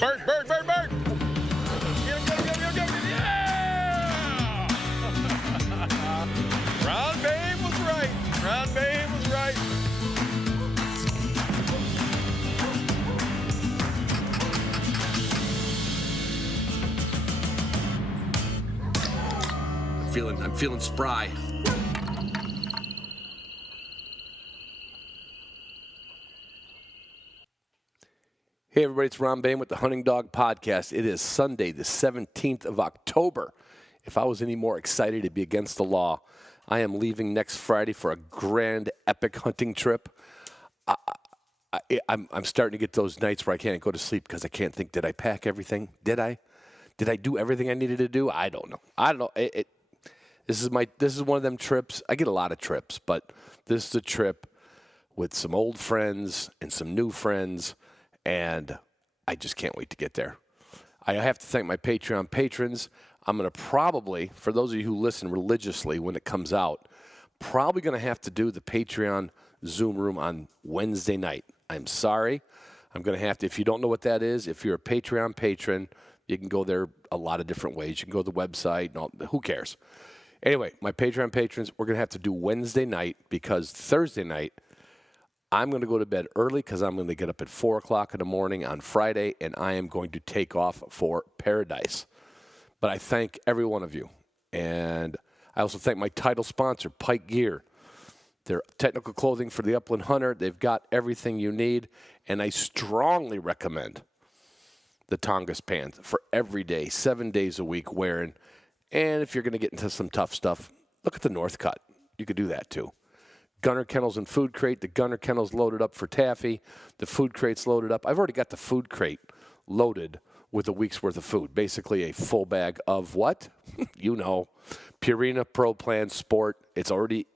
Bird, bird, bird, bird. Get him. Yeah! Ron Babe was right. Ron Babe was right. I'm feeling spry. Hey everybody, it's Ron Bain with the Hunting Dog Podcast. It is Sunday, the 17th of October. If I was any more excited to be against the law, I am leaving next Friday for a grand, epic hunting trip. I'm starting to get those nights where I can't go to sleep because I can't think, did I pack everything? Did I do everything I needed to do? I don't know. This is one of them trips. I get a lot of trips, but this is a trip with some old friends and some new friends, and I just can't wait to get there. I have to thank my Patreon patrons. I'm going to probably, for those of you who listen religiously when it comes out, probably going to have to do the Patreon Zoom room on Wednesday night. I'm sorry. I'm going to have to, if you don't know what that is, if you're a Patreon patron, you can go there a lot of different ways. You can go to the website and all, who cares? Anyway, my Patreon patrons, we're going to have to do Wednesday night because Thursday night, I'm going to go to bed early because I'm going to get up at 4 o'clock in the morning on Friday, and I am going to take off for paradise. But I thank every one of you. And I also thank my title sponsor, Pike Gear. They're technical clothing for the upland hunter. They've got everything you need. And I strongly recommend the Tongass pants for every day, 7 days a week wearing. And if you're going to get into some tough stuff, look at the North Cut. You could do that too. Gunner Kennels and Food Crate. The Gunner Kennels loaded up for taffy. The Food Crate's loaded up. I've already got the Food Crate loaded with a week's worth of food. Basically a full bag of what? You know, Purina Pro Plan Sport. It's already,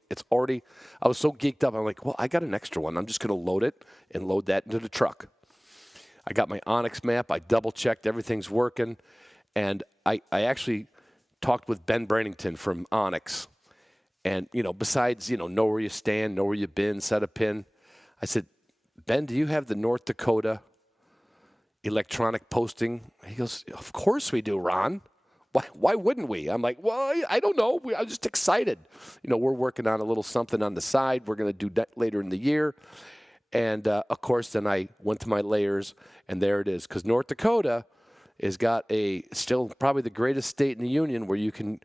I was so geeked up. I'm like, well, I got an extra one. I'm just going to load it and load that into the truck. I got my Onyx map. I double-checked. Everything's working. And I actually talked with Ben Brannington from Onyx. And, besides, know where you stand, know where you've been, set a pin. I said, Ben, do you have the North Dakota electronic posting? He goes, of course we do, Ron. Why wouldn't we? I'm like, well, I don't know. I'm just excited. We're working on a little something on the side. We're going to do that later in the year. And, of course, then I went to my layers, and there it is. Because North Dakota has got still probably the greatest state in the union where you can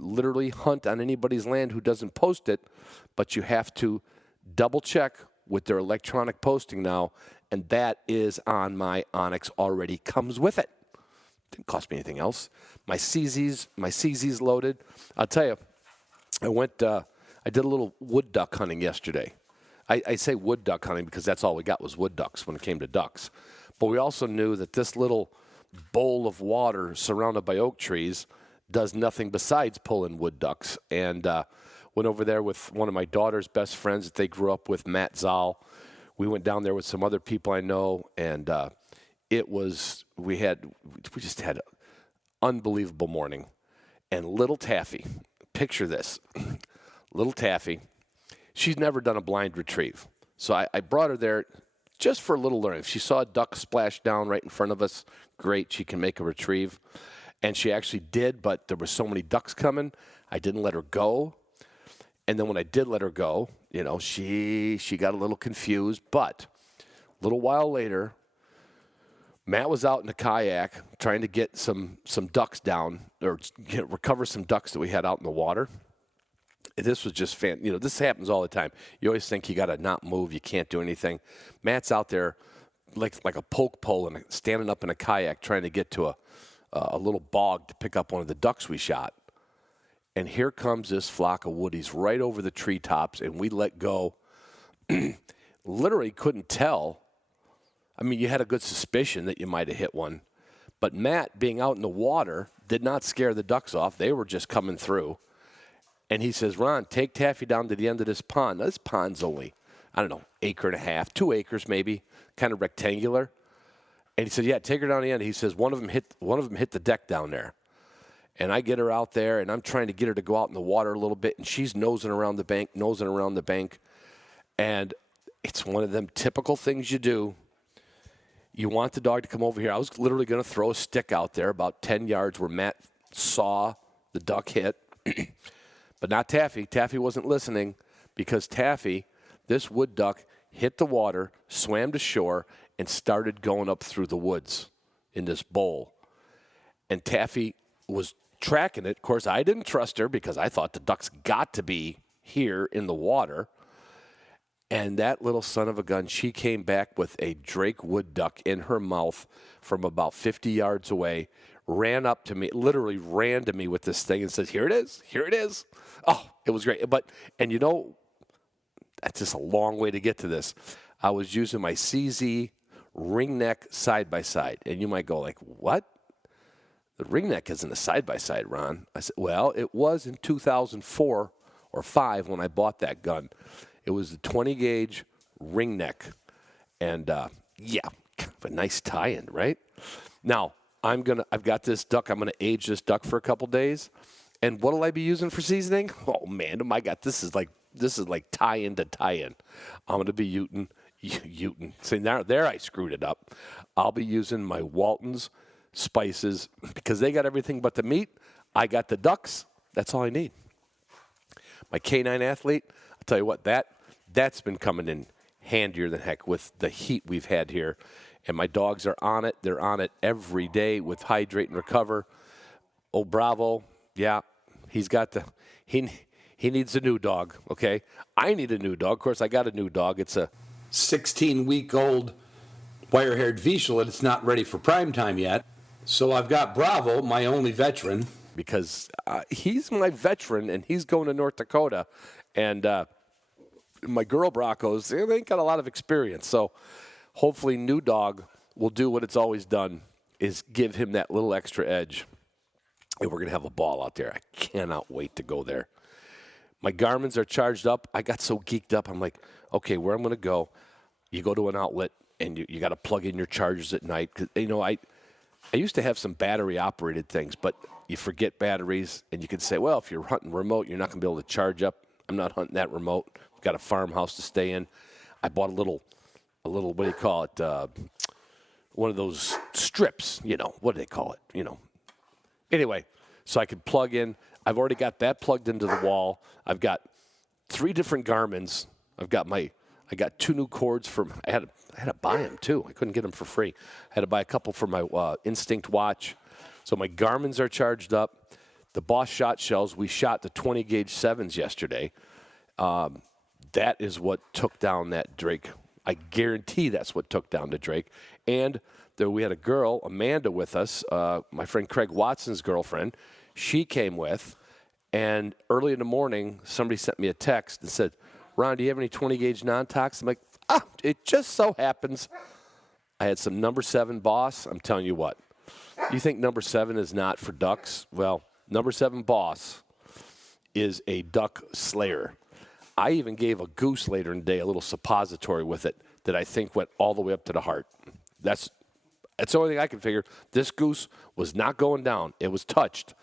literally hunt on anybody's land who doesn't post it, but you have to double check with their electronic posting now, and that is on my Onyx already. Comes with it. Didn't cost me anything else. My CZ's loaded. I'll tell you, I did a little wood duck hunting yesterday. I say wood duck hunting because that's all we got was wood ducks when it came to ducks. But we also knew that this little bowl of water surrounded by oak trees does nothing besides pull in wood ducks. And went over there with one of my daughter's best friends that they grew up with, Matt Zoll. We went down there with some other people I know, and we just had an unbelievable morning. And little Taffy, picture this, little Taffy, she's never done a blind retrieve. So I brought her there just for a little learning. If she saw a duck splash down right in front of us, great, she can make a retrieve. And she actually did, but there were so many ducks coming, I didn't let her go. And then when I did let her go, she got a little confused. But a little while later, Matt was out in a kayak trying to get some ducks down, or recover some ducks that we had out in the water. And this was just this happens all the time. You always think you got to not move, you can't do anything. Matt's out there like a poke pole and standing up in a kayak trying to get to a little bog to pick up one of the ducks we shot. And here comes this flock of woodies right over the treetops, and we let go. Literally couldn't tell. I mean, you had a good suspicion that you might have hit one. But Matt, being out in the water, did not scare the ducks off. They were just coming through. And he says, Ron, take Taffy down to the end of this pond. Now, this pond's only, I don't know, 1.5 acres, 2 acres maybe, kind of rectangular. And he said, yeah, take her down the end. He says, one of them hit the deck down there. And I get her out there, and I'm trying to get her to go out in the water a little bit, and she's nosing around the bank. And it's one of them typical things you do. You want the dog to come over here. I was literally going to throw a stick out there about 10 yards where Matt saw the duck hit, but not Taffy. Taffy wasn't listening because Taffy, this wood duck, hit the water, swam to shore, and started going up through the woods in this bowl. And Taffy was tracking it. Of course, I didn't trust her because I thought the duck's got to be here in the water. And that little son of a gun, she came back with a Drake wood duck in her mouth from about 50 yards away, ran up to me, literally ran to me with this thing and said, here it is, here it is. Oh, it was great. And you know, that's just a long way to get to this. I was using my CZ ringneck side-by-side. And you might go like, what? The ringneck isn't a side-by-side, Ron. I said, well, it was in 2004 or 5 when I bought that gun. It was the 20-gauge ringneck. And, yeah, kind of a nice tie-in, right? Now, I've got this duck. I'm going to age this duck for a couple days. And what will I be using for seasoning? Oh, man, oh, my God, this is like tie-in to tie-in. I'm going to be using. See, there I screwed it up. I'll be using my Walton's spices because they got everything but the meat. I got the ducks. That's all I need. My K9 athlete, I'll tell you what, that's been coming in handier than heck with the heat we've had here. And my dogs are on it. They're on it every day with Hydrate and Recover. Oh, Bravo. Yeah, he's got he needs a new dog, okay? I need a new dog. Of course, I got a new dog. It's a 16-week-old wire-haired Vizsla. It's not ready for prime time yet. So I've got Bravo, my only veteran. Because he's my veteran, and he's going to North Dakota. And my girl Broncos, they ain't got a lot of experience. So hopefully new dog will do what it's always done, is give him that little extra edge. And we're going to have a ball out there. I cannot wait to go there. My Garmin's are charged up. I got so geeked up. I'm like, okay, where I'm going to go, you go to an outlet, and you got to plug in your chargers at night. 'Cause, you know, I used to have some battery-operated things, but you forget batteries, and you can say, well, if you're hunting remote, you're not going to be able to charge up. I'm not hunting that remote. We've got a farmhouse to stay in. I bought a little, what do you call it, one of those strips, you know. What do they call it, you know? Anyway, so I could plug in. I've already got that plugged into the wall. I've got 3 different Garmin's. I got 2 new cords from. I had to buy them too. I couldn't get them for free. I had to buy a couple for my Instinct watch. So my Garmin's are charged up. The Boss shot shells. We shot the 20-gauge 7s yesterday. That is what took down that Drake. I guarantee that's what took down the Drake. And we had a girl, Amanda, with us. My friend Craig Watson's girlfriend. She came with. And early in the morning, somebody sent me a text and said, Ron, do you have any 20-gauge non-tox? I'm like, it just so happens. I had some number 7 Boss. I'm telling you what. You think number 7 is not for ducks? Well, number 7 Boss is a duck slayer. I even gave a goose later in the day a little suppository with it that I think went all the way up to the heart. That's the only thing I can figure. This goose was not going down. It was touched.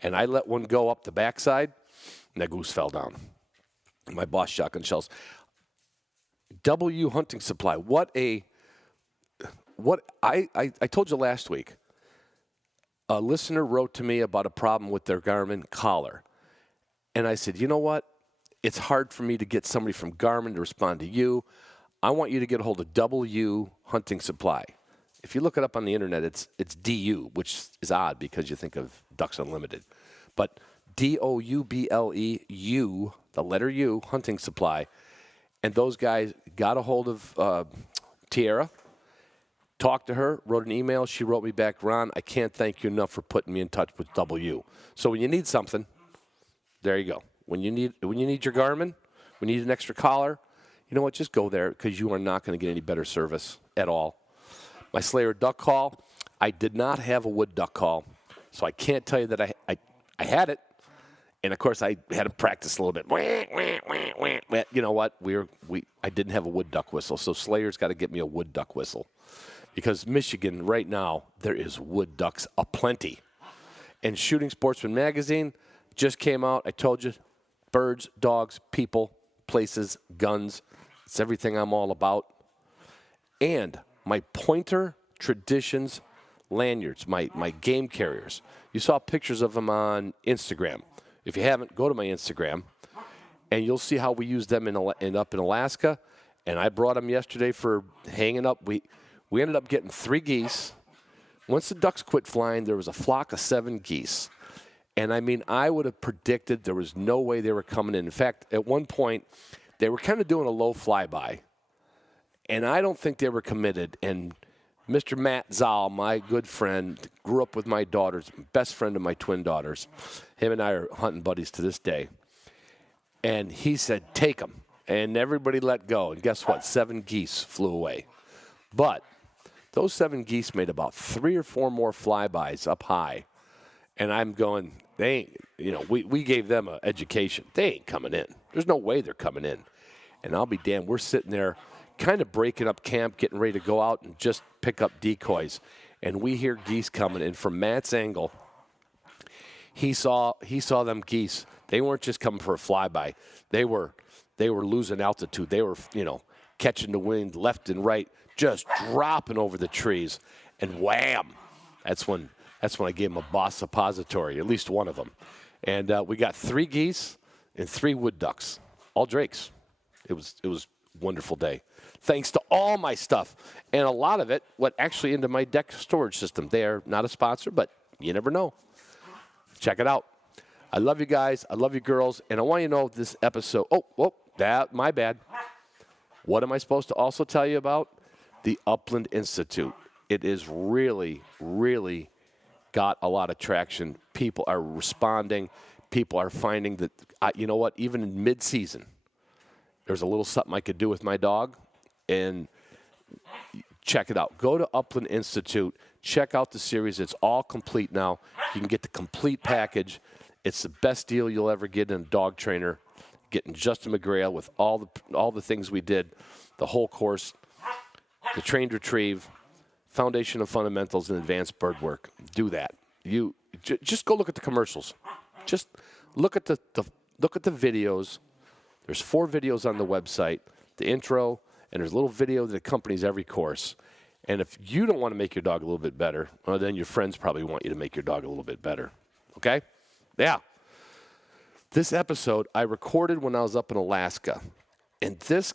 And I let one go up the backside, and that goose fell down. My Boss shotgun shells. W Hunting Supply. I told you last week. A listener wrote to me about a problem with their Garmin collar. And I said, you know what? It's hard for me to get somebody from Garmin to respond to you. I want you to get a hold of W Hunting Supply. If you look it up on the internet, it's DU, which is odd because you think of Ducks Unlimited. But DOUBLEU, the letter U, Hunting Supply. And those guys got a hold of Tierra, talked to her, wrote an email. She wrote me back, Ron, I can't thank you enough for putting me in touch with W. So when you need something, there you go. When you need your Garmin, when you need an extra collar, you know what? Just go there because you are not going to get any better service at all. My Slayer duck call, I did not have a wood duck call, so I can't tell you that I had it. And of course, I had to practice a little bit. You know what? I didn't have a wood duck whistle, so Slayer's got to get me a wood duck whistle. Because Michigan, right now, there is wood ducks aplenty. And Shooting Sportsman Magazine just came out. I told you, birds, dogs, people, places, guns. It's everything I'm all about. And my Pointer Traditions lanyards, my game carriers. You saw pictures of them on Instagram. If you haven't, go to my Instagram, and you'll see how we use them up in Alaska. And I brought them yesterday for hanging up. We ended up getting 3 geese. Once the ducks quit flying, there was a flock of 7 geese. And, I mean, I would have predicted there was no way they were coming in. In fact, at one point, they were kind of doing a low flyby. And I don't think they were committed. And Mr. Matt Zoll, my good friend, grew up with my daughters, best friend of my twin daughters. Him and I are hunting buddies to this day. And he said, take them. And everybody let go. And guess what? 7 geese flew away. But those 7 geese made about 3 or 4 more flybys up high. And I'm going, they ain't, you know, we gave them an education. They ain't coming in. There's no way they're coming in. And I'll be damned, we're sitting there kind of breaking up camp, getting ready to go out and just pick up decoys. And we hear geese coming. And from Matt's angle, he saw them geese. They weren't just coming for a flyby. They were losing altitude. They were, you know, catching the wind left and right, just dropping over the trees. And wham! That's when I gave him a boss suppository, at least one of them. And we got 3 geese and 3 wood ducks, all drakes. It was a wonderful day. Thanks to all my stuff. And a lot of it went actually into my deck storage system. They are not a sponsor, but you never know. Check it out. I love you guys. I love you girls. And I want you to know this episode. My bad. What am I supposed to also tell you about? The Upland Institute. It is really, really got a lot of traction. People are responding. People are finding that, you know what, even in mid-season, there's a little something I could do with my dog. And check it out. Go to Upland Institute. Check out the series. It's all complete now. You can get the complete package. It's the best deal you'll ever get in a dog trainer. Getting Justin McGrail with all the things we did, the whole course, the trained retrieve, foundation of fundamentals, and advanced bird work. Do that. You just go look at the commercials. Just look at the videos. There's 4 videos on the website. The intro, and there's a little video that accompanies every course. And if you don't want to make your dog a little bit better, well, then your friends probably want you to make your dog a little bit better. Okay? Yeah. This episode I recorded when I was up in Alaska. And this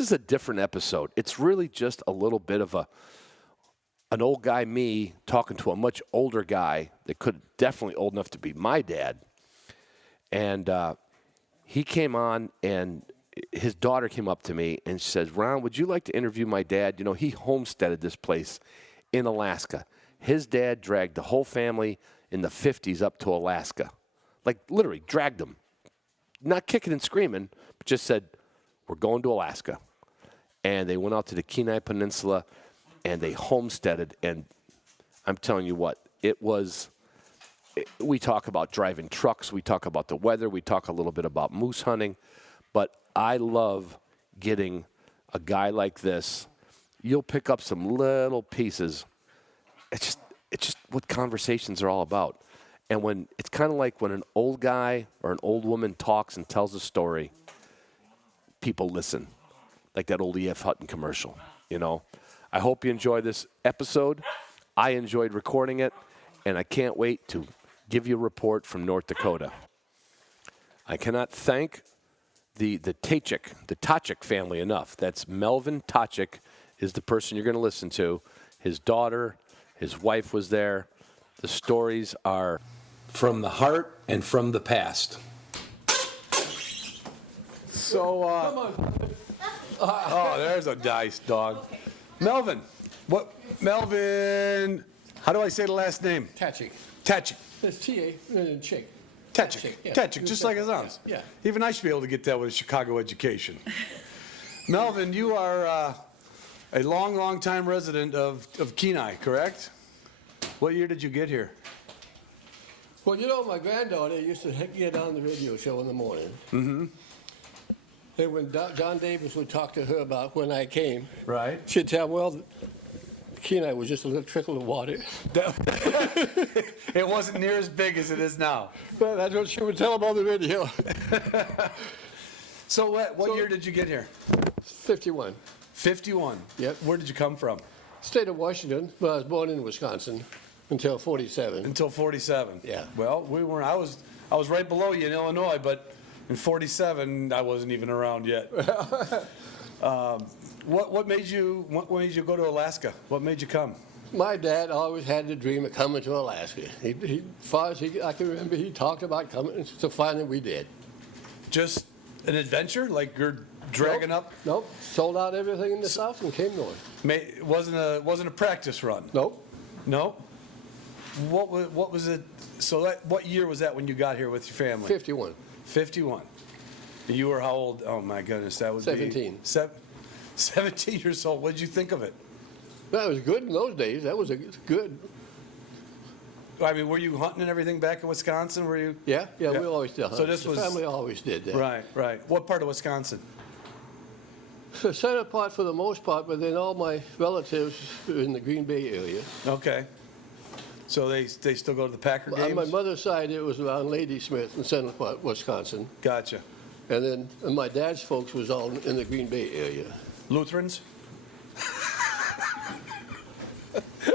is a different episode. It's really just a little bit of an old guy, me, talking to a much older guy that could definitely old enough to be my dad. And he came on, and his daughter came up to me and she says, Ron, would you like to interview my dad? You know, he homesteaded this place in Alaska. His dad dragged the whole family in the 50s up to Alaska. Like, literally, dragged them. Not kicking and screaming, but just said, we're going to Alaska. And they went out to the Kenai Peninsula, and they homesteaded. And I'm telling you what, we talk about driving trucks. We talk about the weather. We talk a little bit about moose hunting. But I love getting a guy like this. You'll pick up some little pieces. It's just what conversations are all about. And when it's kind of like when an old guy or an old woman talks and tells a story, people listen, like that old E.F. Hutton commercial, you know. I hope you enjoy this episode. I enjoyed recording it, and I can't wait to give you a report from North Dakota. I cannot thank the Tachik family enough. That's Melvin Tachik is the person you're going to listen to. His daughter, his wife was there. The stories are from the heart and from the past. So, Come on. oh, there's a nice dog. Melvin. Melvin, how do I say the last name? Tachik. Tachik. It's T-A and chick. Tachik. Yeah. Tachik, just like it sounds. Yeah. Even I should be able to get that with a Chicago education. Melvin, you are a long time resident of Kenai, correct? What year did you get here? Well, you know, my granddaughter used to get on the radio show in the morning. Mm-hmm. And when John Davis would talk to her about when I came, Right. she'd tell, well, Kenai was just a little trickle of water. It wasn't near as big as it is now. Well, that's what she would tell him on the radio. So what year did you get here? 51. 51. Yep. Where did you come from? State of Washington, but I was born in Wisconsin until 47. Until 47. Yeah. Well, we weren't. I was right below you in Illinois, but in 47 I wasn't even around yet. What made you go to Alaska? What made you come? My dad always had the dream of coming to Alaska. As far as I can remember, he talked about coming, so finally we did. Just an adventure, like you're dragging up? Nope. Sold out everything in the South and came north. It wasn't a practice run. Nope. No. What was it? So what year was that when you got here with your family? 51. 51. You were how old? Oh my goodness, that would 17. be 17 years old. What did you think of it? That was good in those days. That was good. I mean, were you hunting and everything back in Wisconsin? Were you? Yeah, we always did. So this the was family always did that. Right. What part of Wisconsin? So Center part for the most part, but then all my relatives were in the Green Bay area. Okay. So they still go to the Packer On games? my mother's side, it was around Ladysmith in Center part, Wisconsin. Gotcha. And then my dad's folks was all in the Green Bay area. Lutherans?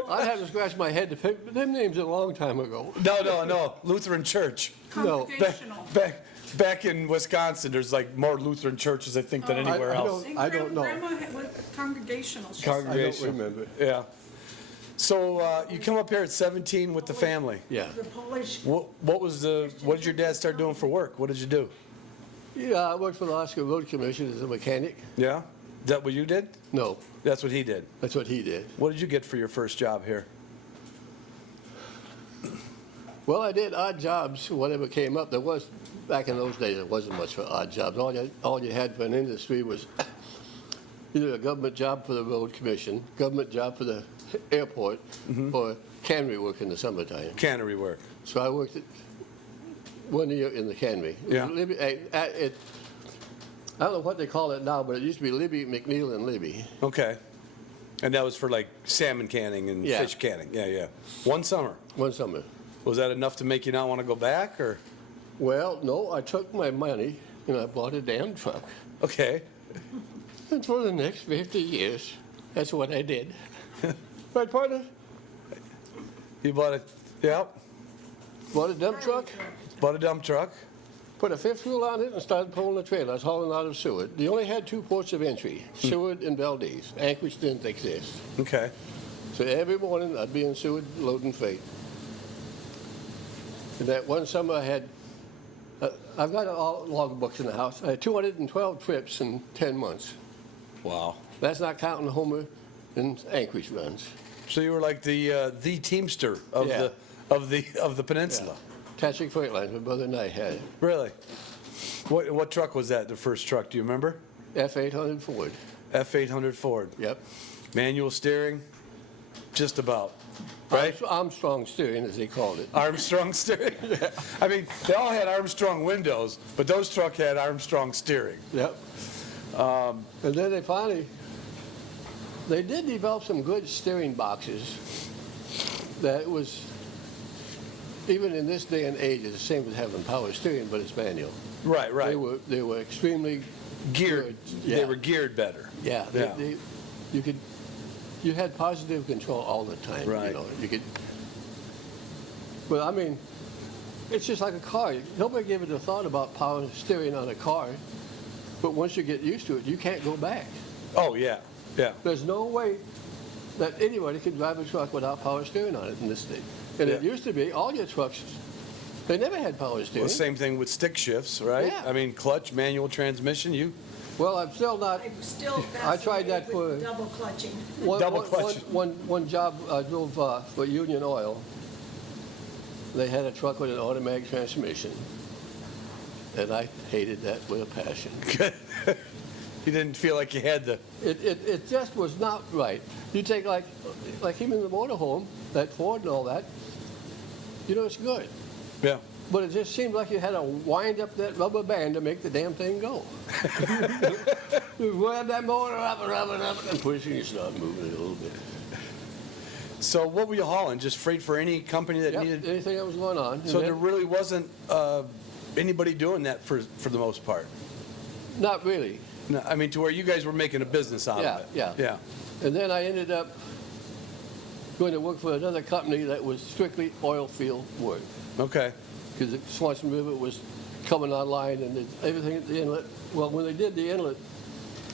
I had to scratch my head to pick them names a long time ago. No. Lutheran Church. No. Congregational. Back in Wisconsin, there's like more Lutheran churches, I think, than anywhere else. I don't know. Grandma was congregational. She I don't remember. Yeah. So you come up here at 17 with the family. Yeah. The Polish. What did your dad start doing for work? What did you do? Yeah, I worked for the Alaska Road Commission as a mechanic. Yeah? Is that what you did? No, That's what he did. that's what he did. What did you get for your first job here? Well, I did odd jobs, whatever came up. There was, back in those days, there wasn't much for odd jobs. All you had for an industry was either a government job for the road commission, government job for the airport, or cannery work in the summertime. Cannery work. So I worked 1 year in the cannery. It was Yeah. Libby, I don't know what they call it now, but it used to be Libby, McNeil, and Libby. Okay. And that was for like salmon canning and Yeah. fish canning. Yeah. One summer. One summer. Was that enough to make you not want to go back, or? Well, no, I took my money and I bought a damn truck. Okay. And for the next 50 years, that's what I did. Right, partner? You bought Bought a dump truck, a dump truck. put a fifth wheel on it, and started pulling the trailer. I was hauling out of Seward. They only had two ports of entry, Seward and Valdez. Anchorage didn't exist. Okay. So every morning, I'd be in Seward loading freight. And that one summer, I had, I've got all log books in the house. I had 212 trips in 10 months. Wow. That's not counting Homer and Anchorage runs. So you were like the Teamster of Yeah. the peninsula. Tastic Freight Lines, my brother and I had it. Really? What truck was that? The first truck? Do you remember? F800 Ford. F800 Ford. Yep. Manual steering. Just about. Right. Armstrong steering, as they called it. Armstrong steering. I mean, they all had Armstrong windows, but those truck had Armstrong steering. Yep. And then they did develop some good steering boxes that was, even in this day and age, it's the same as having power steering, but it's manual. Right. They were extremely Geared. good. They Yeah. were geared better. Yeah. You had positive control all the time. Right. You know, you could. Well, I mean, it's just like a car. Nobody gave it a thought about power steering on a car, but once you get used to it, you can't go back. Oh yeah. There's no way that anybody could drive a truck without power steering on it in this state. And it Yeah. used to be all your trucks, they never had power steering. Well, same thing with stick shifts, right? Yeah. I mean, clutch, manual transmission. Well, I'm still not. I'm still I tried that fascinated for with double clutching. Double clutch. One job I drove for Union Oil. They had a truck with an automatic transmission, and I hated that with a passion. You didn't feel like you had the. It just was not right. You take like even the motorhome, that Ford and all that. You know, it's good, Yeah. but it just seemed like you had to wind up that rubber band to make the damn thing go. You grab that motor up and push it, and you start moving it a little bit. So what were you hauling? Just freight for any company that Yep, needed. anything that was going on. So And there then- really wasn't anybody doing that for the most part. Not really. No, I mean, to where you guys were making a business out of it. Yeah. Yeah. And then I ended up going to work for another company that was strictly oil field work. Okay. Because the Swanson River was coming online and everything at the inlet. Well, when they did the inlet,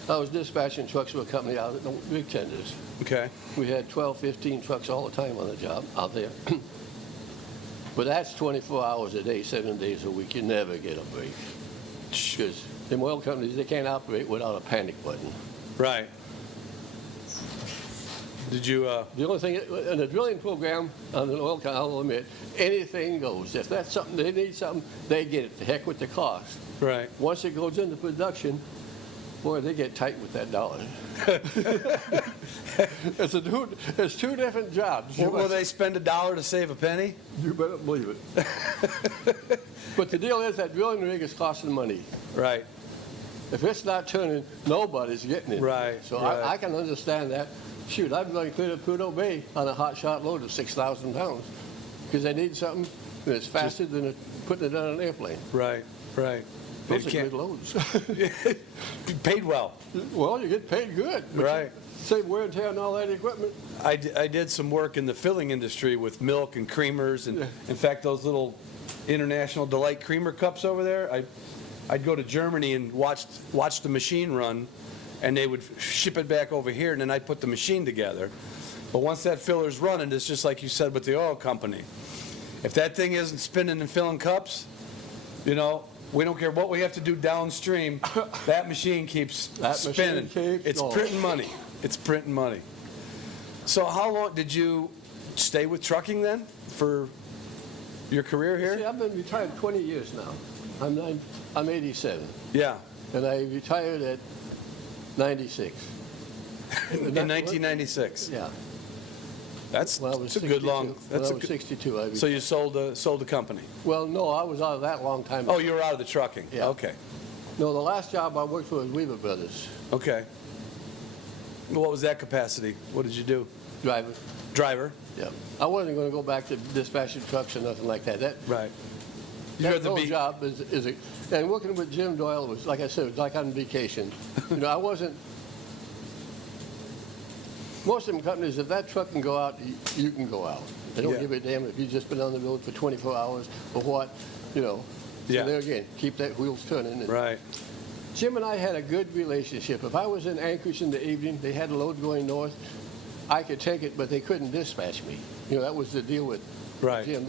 I was dispatching trucks for a company out at the big tenders. Okay. We had 12, 15 trucks all the time on the job out there. But that's 24 hours a day, 7 days a week. You never get a break. Because them oil companies, they can't operate without a panic button. Right. Did you, The only thing, in a drilling program on an oil company, I'll admit, anything goes. If that's something, they need something, they get it. The heck with the cost. right. Once it goes into production, boy, they get tight with that dollar. It's two different jobs. Will they spend $1 to save a penny? You better believe it. But the deal is that drilling rig is costing money. Right. If it's not turning, nobody's getting it. Right, So right. I can understand that. Shoot, I've been clear to Prudhoe Bay on a hot shot load of 6,000 pounds because they need something that's faster than putting it on an airplane. Right. Right. Those You are can't- good loads. Paid well. Well, you get paid good. but Right. Save wear and tear on all that equipment. I did some work in the filling industry with milk and creamers, and Yeah. in fact, those little International Delight creamer cups over there, I'd go to Germany and watch the machine run, and they would ship it back over here, and then I'd put the machine together. But once that filler's running, it's just like you said with the oil company. If that thing isn't spinning and filling cups, you know, we don't care what we have to do downstream, that machine keeps That machine spinning. keeps It's going. printing money. It's printing money. So how long did you stay with trucking then for your career See, here? I've been retired 20 years now. I'm 87, Yeah, and I retired at 96. in 1996. Yeah. That's When I was a good 62. long. When That's I a was good, 62, I retired. so you sold the company. Well, no, I was out of that long time. Oh, you were out of the trucking. Yeah. Okay. No, the last job I worked for was Weaver Brothers, Okay. What was that capacity? What did you do? driver. Driver. Yeah. I wasn't going to go back to dispatching trucks or nothing like that. Right. You'd That rather whole be. job and working with Jim Doyle was, like I said, it was like on vacation. You know, I wasn't, most of them companies, if that truck can go out, you can go out. They don't Yeah. give a damn if you've just been on the road for 24 hours or what, you know. So Yeah. there again, keep that wheels turning. And Right. Jim and I had a good relationship. If I was in Anchorage in the evening, they had a load going north, I could take it, but they couldn't dispatch me. You know, that was the deal with Right. Jim.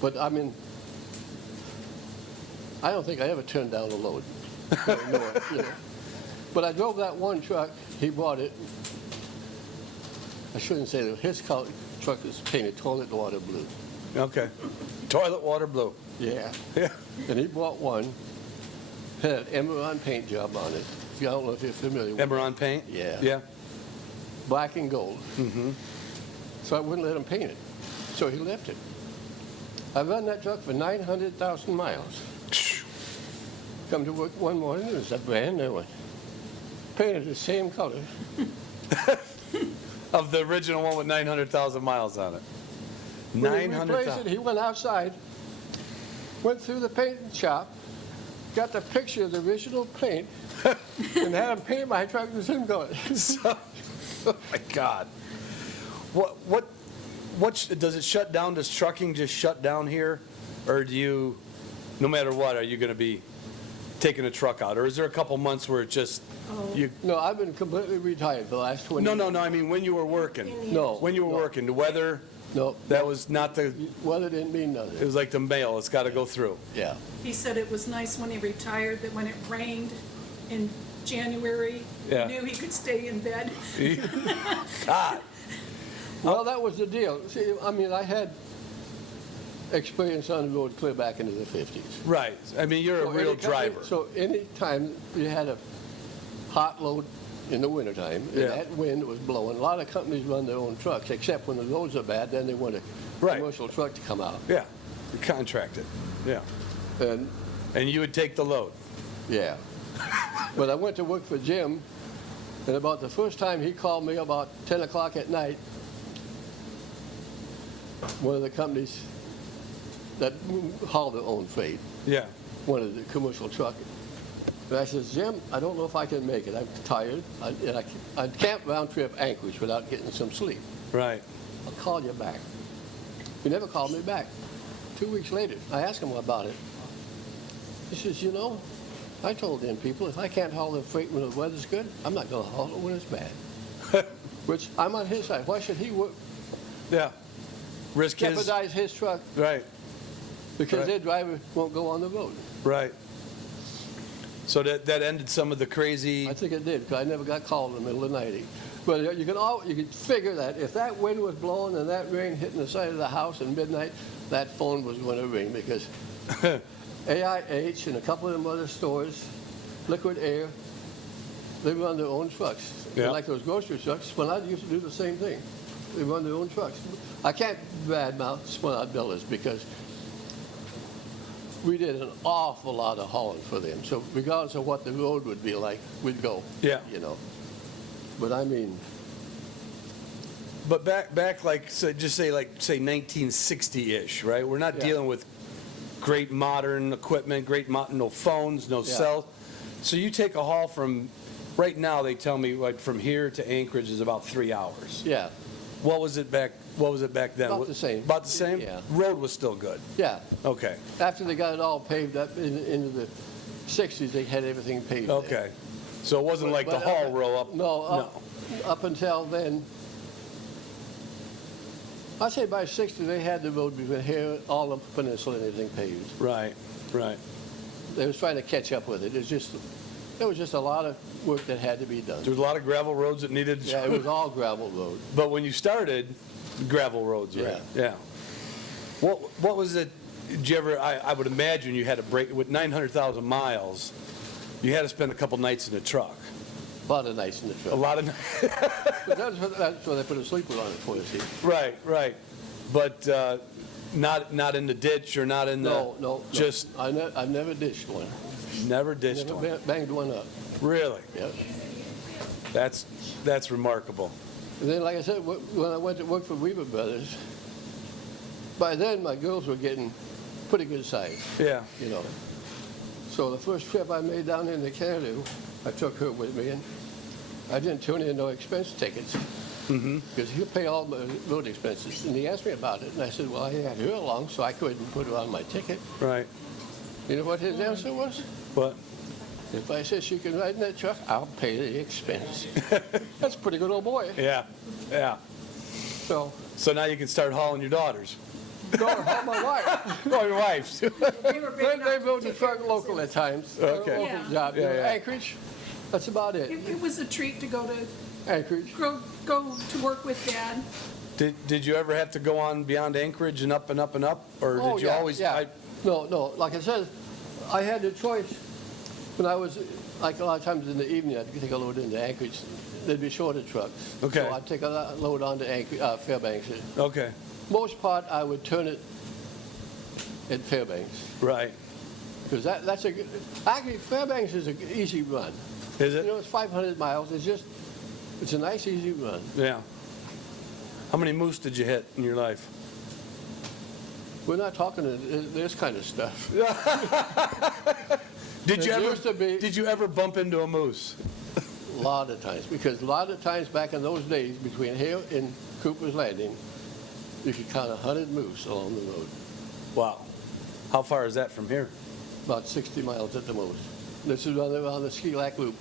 But I mean, I don't think I ever turned down a load. going north, you know. But I drove that one truck. He bought it. I shouldn't say that. His color, truck is painted toilet water blue. Okay. Toilet water blue. Yeah. Yeah. And he bought one. Had an Emerald paint job on it. I don't know if you're familiar with it. Emerald paint. Yeah. Yeah. Black and gold. Mm-hmm. So I wouldn't let him paint it. So he left it. I run that truck for 900,000 miles. Come to work one morning, it was a brand new one. Painted the same color. Of the original one with 900,000 miles on it. When he replaced 900,000. it, he went outside, went through the paint shop, got the picture of the original paint, and had him paint my truck the same color. Oh my God. Does it shut down? Does trucking just shut down here? Or do you, no matter what, are you going to be taking a truck out? Or is there a couple months where it just, you, No, I've been completely retired for the last 20 years. no, I mean, when you were working. No. When you were working, the weather, No, that was not the, weather didn't mean it nothing. was like the mail, it's got to go through. Yeah. He said it was nice when he retired, that when it rained in January, Yeah. he knew he could stay in bed. God. Well, that was the deal. See, I mean, I had experience on the road clear back into the 50s. Right. I mean, you're a So real any time- driver. So any time you had a hot load in the wintertime, and Yeah. that wind was blowing, a lot of companies run their own trucks, except when the roads are bad, then they want a Right. commercial truck to come out. Yeah. You're contracted. Yeah. And, And you would take the load. yeah. But I went to work for Jim, and about the first time he called me about 10 o'clock at night, one of the companies that hauled their own freight, Yeah. one of the commercial truck And I says, Jim, I don't know if I can make it. I'm tired. I can't round trip Anchorage without getting some sleep. Right. I'll call you back. He never called me back. 2 weeks later, I asked him about it. He says, you know, I told them people, if I can't haul the freight when the weather's good, I'm not going to haul it when it's bad. Which, I'm on his side. Why should he Yeah. Risk his. jeopardize his truck Right. because Right. their driver won't go on the road? Right. So that ended some of the crazy. I think it did, because I never got called in the middle of the night. But you can figure that if that wind was blowing and that rain hitting the side of the house at midnight, that phone was going to ring, because AIH and a couple of them other stores, Liquid Air, they run their own trucks. Yeah. Like those grocery trucks, Spanad used to do the same thing. They run their own trucks. I can't badmouth Spanad Builders because we did an awful lot of hauling for them. So regardless of what the road would be like, we'd go. Yeah. You know. But I mean, But back like, so just say 1960-ish, right? We're not Yeah. dealing with great modern equipment, no phones, no Yeah. cell. So you take a haul from, right now they tell me like from here to Anchorage is about 3 hours. yeah, What was it back then? About the same. About the same? Yeah. Road was still good. yeah. Okay. After they got it all paved up into the 60s, they had everything paved. there. Okay. So it wasn't like the But haul row up. No, up until then, I'd say by 60, they had the road between here, all the peninsula and everything paved. Right. Right. They was trying to catch up with it. There was just a lot of work that had to be done. There was a lot of gravel roads that needed. Yeah, it was all gravel road. But when you started, gravel roads, right? Yeah. What was it? Did you ever? I would imagine you had to break with 900,000 miles. You had to spend a couple nights in the truck. A lot of nights in the A truck. lot of. But that's why they put a sleeper on it for you, see. Right. Right. But not in the ditch or not in the. No. Just I've never ditched one. never ditched Never one. banged one up. Really? Yeah. That's remarkable. And then, like I said, when I went to work for Weaver Brothers, by then my girls were getting pretty good size, Yeah. you know. So the first trip I made down into Canada, I took her with me, and I didn't turn in no expense tickets because he'll pay all my road expenses. And he asked me about it, and I said, well, I had her along, so I couldn't put her on my ticket. Right. You know what his answer was? But If I said she can ride in that truck, I'll pay the expense. That's a pretty good old boy. yeah. So, So now you can start hauling your daughters. go and my wife. Oh, your wives. They were big They enough to rode the take care truck of local themselves. at times. Okay. Local Yeah. job. Yeah, You know, yeah. Anchorage, that's about it. It was a treat to go Anchorage. go to work with Dad. Did you ever have to go on beyond Anchorage and up and up and up, or Oh, did you yeah, always? yeah. No, like I said, I had the choice when I was, like a lot of times in the evening, I'd take a load into Anchorage. They'd be shorter trucks. Okay. So I'd take a load onto Fairbanks. Okay. Most part, I would turn it at Fairbanks. Right. Because that's a good, actually, Fairbanks is an easy run. Is You it? know, it's 500 miles. It's a nice, easy run. Yeah. How many moose did you hit in your life? We're not talking this kind of stuff. Did you It ever? used to be- Did you ever bump into a moose? A lot of times, because a lot of times back in those days, between here and Cooper's Landing, you could count 100 moose along the road, Wow. How far is that from here? about 60 miles at the most. This is on the Ski Lac Loop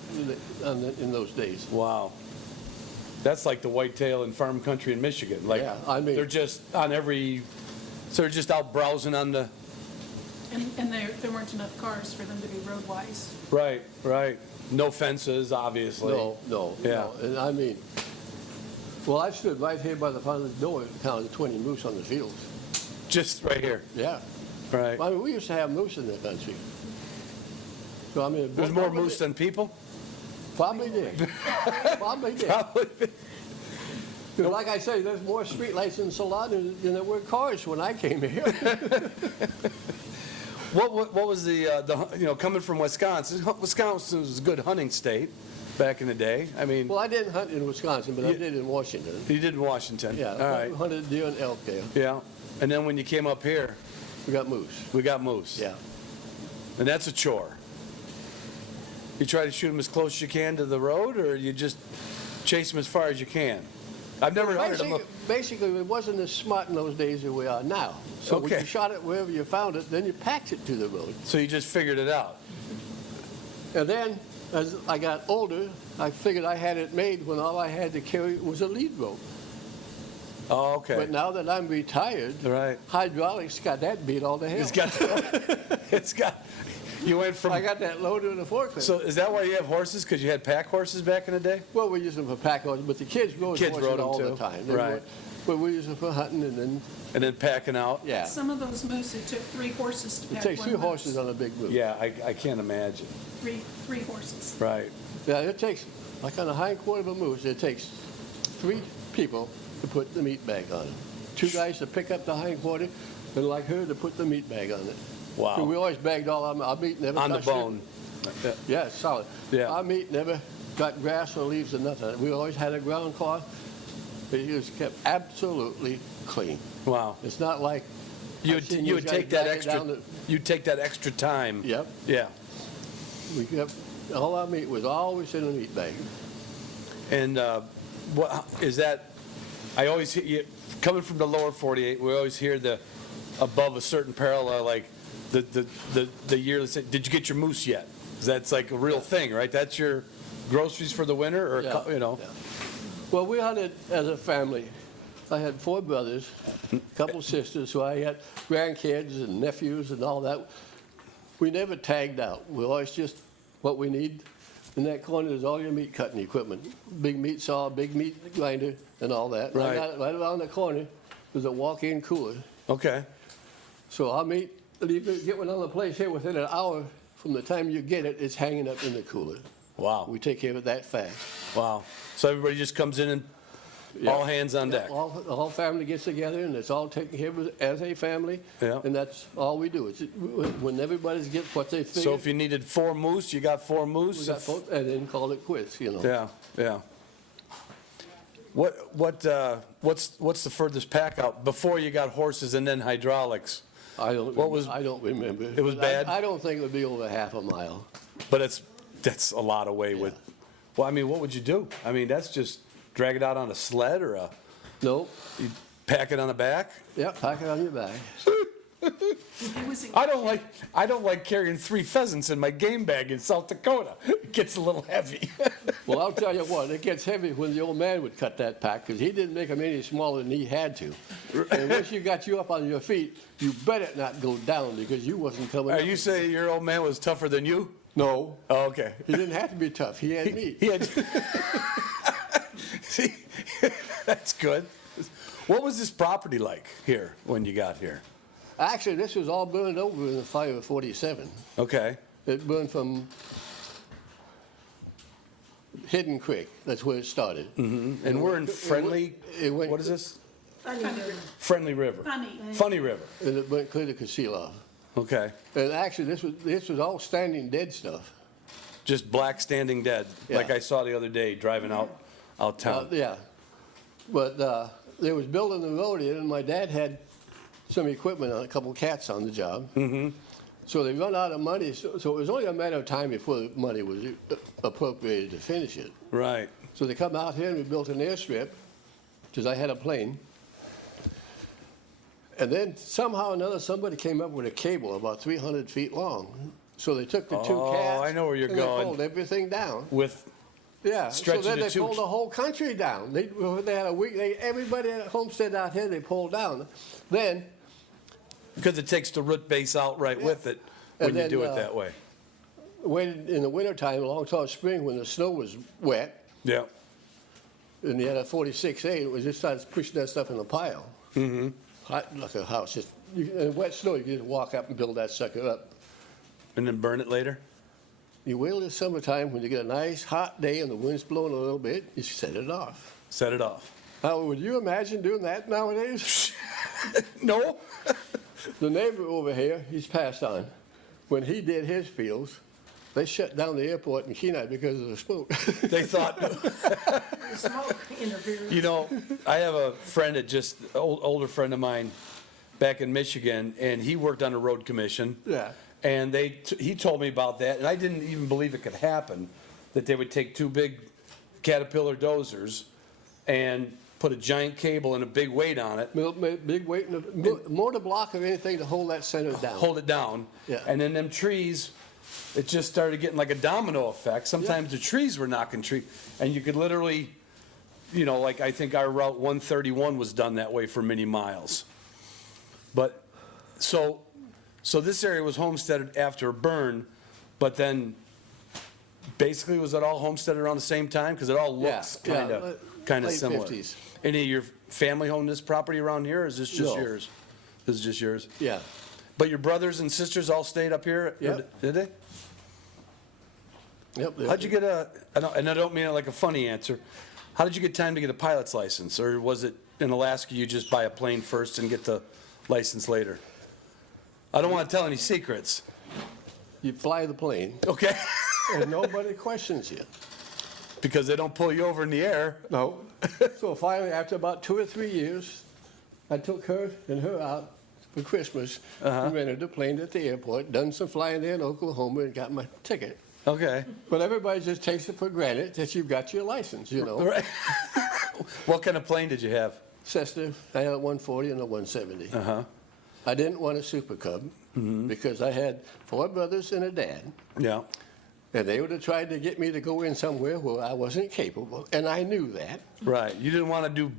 in those days. Wow. That's like the whitetail in farm country in Michigan. Like, Yeah, I mean- they're just on every. So they're just out browsing on the. And there weren't enough cars for them to be road wise. Right. Right. No fences, obviously. No. Yeah. And I mean, well, I stood right here by the front of the door and counted 20 moose on the fields. Just right here. Yeah. Right. I mean, we used to have moose in the country. So I mean, There's more moose than people. Probably did. Probably did. Probably. 'Cause like I say, there's more streetlights in Salon than there were cars when I came here. What was the coming from Wisconsin? Wisconsin was a good hunting state back in the day. I mean, Well, I didn't hunt in Wisconsin, but I did in Washington. you did in Washington. Yeah, All right. hunted deer and elk there. Yeah. And then when you came up here, We got moose. we got moose. Yeah. And that's a chore. You try to shoot them as close as you can to the road, or you just chase them as far as you can? I've never hunted them. Basically, it wasn't as smart in those days as we are now. So when Okay. you shot it wherever you found it, then you packed it to the road. So you just figured it out. And then, as I got older, I figured I had it made when all I had to carry was a lead rope. Oh, okay. But now that I'm retired, Right. hydraulics got that beat all to hell. You went from. I got that loader in the forklift. So is that why you have horses? Because you had pack horses back in the day? Well, we use them for pack horses, but the kids rode Kids horses rode 'em all too. the time. Right. But we use them for hunting, and then, And then packing out? yeah. Some of those moose, it took 3 horses to It pack takes one 2 moose. horses on a big move. Yeah, I can't imagine. Three horses. Right. Yeah, it takes, like on the hind quarter of a moose, it takes 3 people to put the meat bag on it. 2 guys to pick up the hind quarter, and like her to put the meat bag on it. Wow. So we always bagged all our meat, never On the touched it. bone. Yeah, it's solid. Yeah. Our meat never got grass or leaves or nothing. We always had a ground cloth. It was kept absolutely clean. Wow. It's not like You I've seen would these guys take that drag it extra. down the- You'd take that extra time. Yep. Yeah. We kept, all our meat was always in a meat bag. And what is that? I always hear you, coming from the lower 48. We always hear the above a certain parallel, like the year. Let's say, did you get your moose yet? 'Cause that's like a real thing, right? That's your groceries for the winter, or Yeah, you know. yeah. Well, we hunted as a family. I had 4 brothers, a couple sisters, so I had grandkids and nephews and all that. We never tagged out. We always just, what we need in that corner is all your meat cutting equipment. Big meat saw, big meat grinder, and all that. And I Right. got it right around the corner was a walk-in cooler. Okay. So our meat, you could get one on the place here within an hour from the time you get it, it's hanging up in the cooler. Wow. We take care of it that fast. Wow. So everybody just comes in and all hands on Yeah, deck. the whole family gets together, and it's all taken care of as a family. Yeah. And that's all we do. It's when everybody gets what they figure. So if you needed 4 moose, you got 4 moose. we got both, and then call it quits, you know. Yeah, yeah. What's the furthest pack out before you got horses and then hydraulics? I don't. What was- I don't remember. It was But bad? I don't think it would be over half a mile. But that's a lot of way with. Well, I mean, what would you do? I mean, that's just drag it out on a sled or Nope. you pack it on the back. Yep. Pack it on your back. It was I don't like carrying 3 pheasants in my game bag in South Dakota. It gets a little heavy. Well, I'll tell you what. It gets heavy when the old man would cut that pack because he didn't make them any smaller than he had to. And once you got you up on your feet, you better not go down because you wasn't coming. Are up. you saying your old man was tougher than you? No. Oh, okay. He didn't have to be tough. He had meat. He had. See, that's good. What was this property like here when you got here? Actually, this was all burned over in the fire of 47. Okay. It burned from Hidden Creek. That's where it started. And we're in Friendly. it went- What is this? funny. Friendly River. Funny River. And it went clear to Casilla. Okay. And actually, this was all standing dead stuff. Just black standing dead, Yeah. like I saw the other day driving out town. Yeah. But they was building the road in, and my dad had some equipment on a couple cats on the job. Mm-hmm. So they run out of money. So it was only a matter of time before the money was appropriated to finish it. Right. So they come out here and we built an airstrip, because I had a plane. And then somehow or another, somebody came up with a cable about 300 feet long. So they took the 2 Oh, cats. I know where you're and going. They pulled everything down. With Yeah. stretching so then the they two- pulled the whole country down. They had a week. Everybody at Homestead out here, they pulled down. Then because it takes the root base out right with it when And you then, do it that way. waited in the wintertime, along toward spring, when the snow was wet, Yeah. and you had a 46A, it was just started pushing that stuff in a pile. Mm-hmm. Hot like a house. Just in wet snow, you could just walk up and build that sucker up. And then burn it later. You wait till the summertime when you get a nice hot day and the wind's blowing a little bit, you set it off. Set it off. Now, would you imagine doing that nowadays? No. The neighbor over here, he's passed on. When he did his fields, they shut down the airport in Kenai because of the smoke. They thought. Smoke interference. You know, I have a friend older friend of mine back in Michigan, and he worked on a road commission. Yeah. And he told me about that, and I didn't even believe it could happen, that they would take two big Caterpillar dozers and put a giant cable and a big weight on it, Big weight, and a motor block or anything to hold that center down. hold it down. Yeah. And then them trees, it just started getting like a domino effect. Sometimes the trees were knocking trees, and you could literally, like I think our Route 131 was done that way for many miles. But, so this area was homesteaded after a burn, but then basically was it all homesteaded around the same time? Because it all looks kind of late similar. 50s. Any of your family owned this property around here, or is this just No. yours? This is just yours? Yeah. But your brothers and sisters all stayed up here? Yep. Did they? Yep. How'd you get and I don't mean it like a funny answer, how did you get time to get a pilot's license? Or was it in Alaska you just buy a plane first and get the license later? I don't want to tell any secrets. You fly the plane, Okay? and nobody questions you. Because they don't pull you over in the air. No. So finally, after about 2 or 3 years, I took her and her out for Christmas. We rented a plane at the airport, done some flying there in Oklahoma, and got my ticket. Okay. But everybody just takes it for granted that you've got your license, Right. What kind of plane did you have? Cessna, I had a 140 and a 170. I didn't want a Super Cub because I had 4 brothers and a dad. Yeah. And they would have tried to get me to go in somewhere where I wasn't capable, and I knew that. Right. You didn't want to do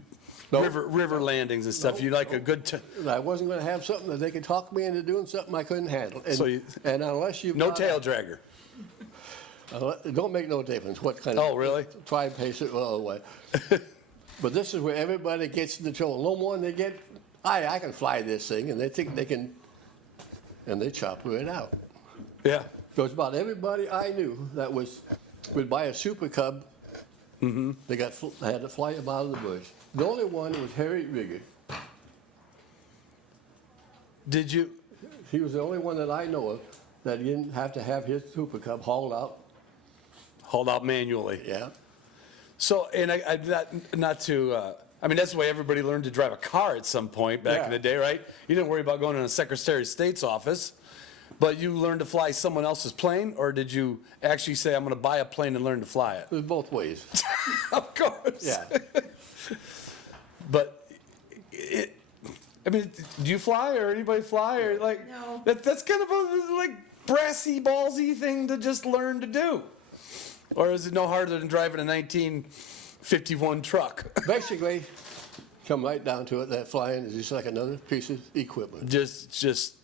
river landings and stuff. You like a good I wasn't going to have something that they could talk me into doing something I couldn't handle. And, and unless you no tail dragger. it don't make no difference what kind of. Oh, really? Try and pace it or what. But this is where everybody gets into trouble. No more than they get. I can fly this thing, and they think they can, and they chop it out. Yeah. Because about everybody I knew that would buy a Super Cub, they had to fly them out of the bush. The only one was Harry Rigger. Did you? He was the only one that I know of that didn't have to have his Super Cub hauled out. Hauled out manually. Yeah. So, and I not to, I mean, that's the way everybody learned to drive a car at some point back in the day, right? You didn't worry about going to a Secretary of State's office, but you learned to fly someone else's plane, or did you actually say, I'm going to buy a plane and learn to fly it? It was both ways. Of course. Yeah. But, I mean, do you fly, or anybody fly, or like? No. That's kind of a like brassy, ballsy thing to just learn to do. Or is it no harder than driving a 1951 truck? Basically, come right down to it, that flying is just like another piece of equipment. Just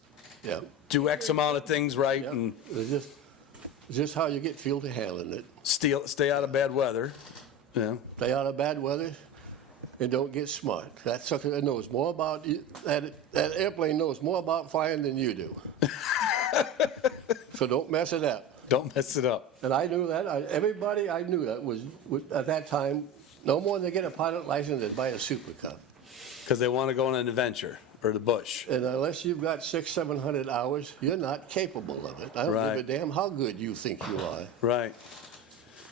Yeah. do X amount of things right Yeah. and It's just how you get feel to handling it. stay out of bad weather. Yeah. Stay out of bad weather and don't get smart. That sucker knows more about that airplane knows more about flying than you do. So don't mess it up. Don't mess it up. And I knew that. Everybody I knew that was at that time no more than they get a pilot license than buy a Super Cub. Because they want to go on an adventure or the bush. And unless you've got 600-700 hours, you're not capable of it. I don't Right. give a damn how good you think you are. Right.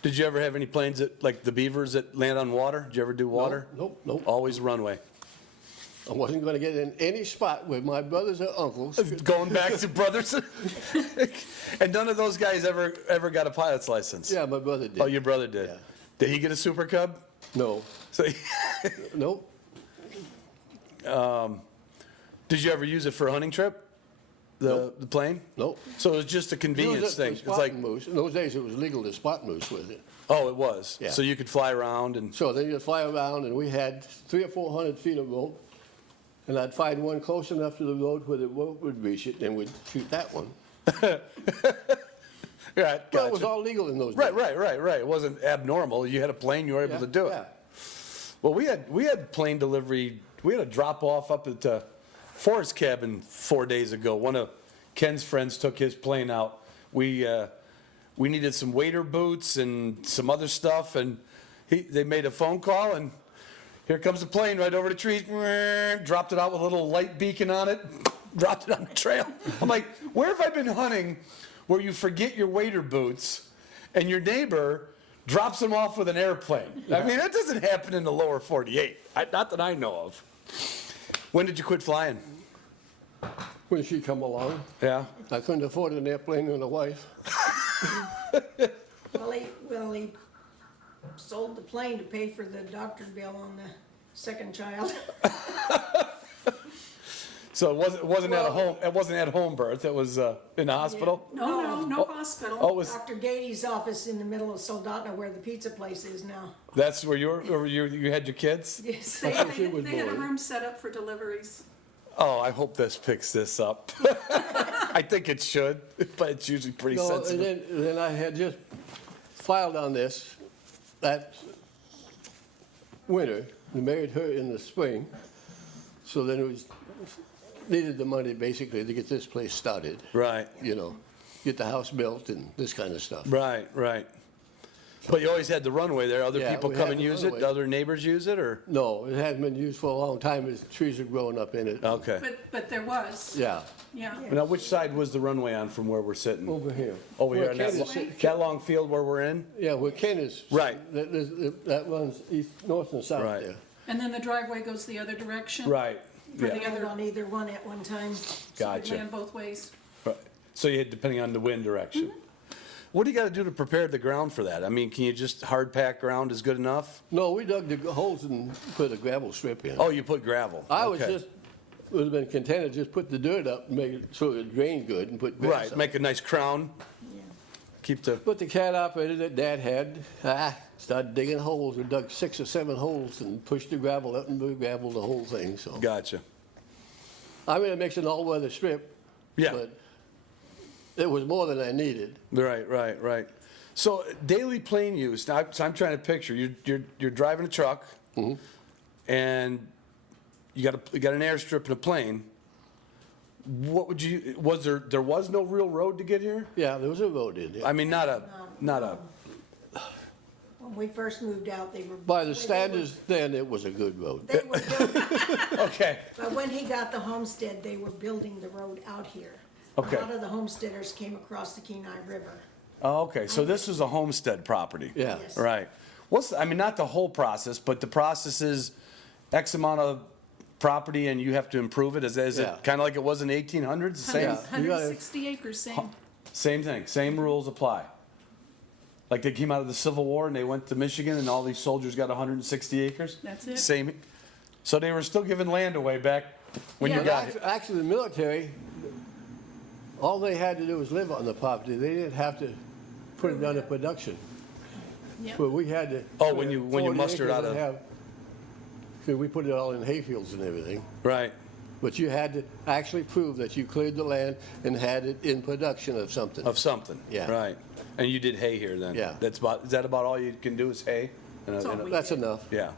Did you ever have any planes that, like the Beavers that land on water? Did you ever do water? Nope. Always runway. I wasn't going to get in any spot where my brothers or uncles. Going back to brothers. And none of those guys ever got a pilot's license. Yeah, my brother did. Oh, your brother did. Yeah. Did he get a Super Cub? No. So, Nope. did you ever use it for a hunting trip? The plane? Nope. So it was just a convenience thing. It's It's like, moose. In those days, it was legal to spot moose with it. oh, it was. Yeah. So you could fly around and. So then you'd fly around, and we had 300 or 400 feet of rope, and I'd find one close enough to the road where the rope would reach it, and we'd shoot that one. Right, Well, it was gotcha. all legal in those days. Right. It wasn't abnormal. You had a plane, you were able to do it. Yeah. Well, we had plane delivery. We had a drop off up at Forest Cabin 4 days ago. One of Ken's friends took his plane out. We needed some waiter boots and some other stuff, and they made a phone call, and here comes the plane right over the trees. Dropped it out with a little light beacon on it. Dropped it on the trail. I'm like, where have I been hunting where you forget your waiter boots and your neighbor drops them off with an airplane? I mean, that doesn't happen in the lower 48. Not that I know of. When did you quit flying? when she come along. Yeah. I couldn't afford an airplane and a wife. Well, he sold the plane to pay for the doctor bill on the second child. So it wasn't at a home. It wasn't at home birth. It was in the hospital. No hospital. Oh, it was Dr. Gady's office in the middle of Soldotna where the pizza place is now. that's where you had your kids? Yes. They she was had a born. room set up for deliveries. Oh, I hope this picks this up. I think it should, but it's usually pretty No, and sensitive. then I had just filed on this that winter. We married her in the spring, so then it was needed the money basically to get this place started. Right, You know, get the house built and this kind of stuff. right. But you always had the runway there. Other Yeah, people we come had and the use it? runway. Other neighbors use it, or? No, it hadn't been used for a long time. As trees are growing up in it. Okay. But there was. Yeah, Yeah. Now, which side was the runway on from where we're sitting? over here. Over here Where in Ken that, is- that long field where we're in? Yeah, where Ken is. Right. That runs east, north and south Right. there. And then the driveway goes the other direction. Right. For Yeah. the other, On either one at one time. so we Gotcha. land both ways. Right. So you had, depending on the wind direction. What do you got to do to prepare the ground for that? I mean, can you just hard pack ground is good enough? No, we dug the holes and put a gravel strip in. Oh, you put gravel. I was Okay. just, would have been content to just put the dirt up and make it so it drained good and put grass Right, up. make a nice crown. Yeah. Keep the, But the cat operator that Dad had, started digging holes. We dug 6 or 7 holes and pushed the gravel up and we gravelled the whole thing, so. gotcha. I mean, it makes an all-weather strip. Yeah. But it was more than I needed. Right. So daily plane use. Now, so I'm trying to picture you're driving a truck, and you got an airstrip and a plane. What would you? Was there was no real road to get here? Yeah, there was a road in there. I mean, not a. When we first moved out, they were. By the standards then, it was a good road. They were building, Okay. but when he got the homestead, they were building the road out here. Okay. A lot of the homesteaders came across the Kenai River. Oh, okay. So this is a homestead property. Yeah. Yes. Right. I mean, not the whole process, but the process is X amount of property and you have to improve it. Is Yeah. it kind of like it was in 1800s? The same, Yeah. You gotta- 160 acres, same. same thing. Same rules apply. Like they came out of the Civil War and they went to Michigan and all these soldiers got 160 acres? That's it. Same. So they were still giving land away back when Yeah. you got here. Actually, the military, all they had to do was live on the property. They didn't have to put it under production. Yep. But we had to. Oh, when you 40 mustered acres out and of- have- 'cause we put it all in hayfields and everything. Right. But you had to actually prove that you cleared the land and had it in production of something. Of something. Yeah. Right. And you did hay here then? Yeah. Is that about all you can do is hay? That's all we That's did. enough. Yeah.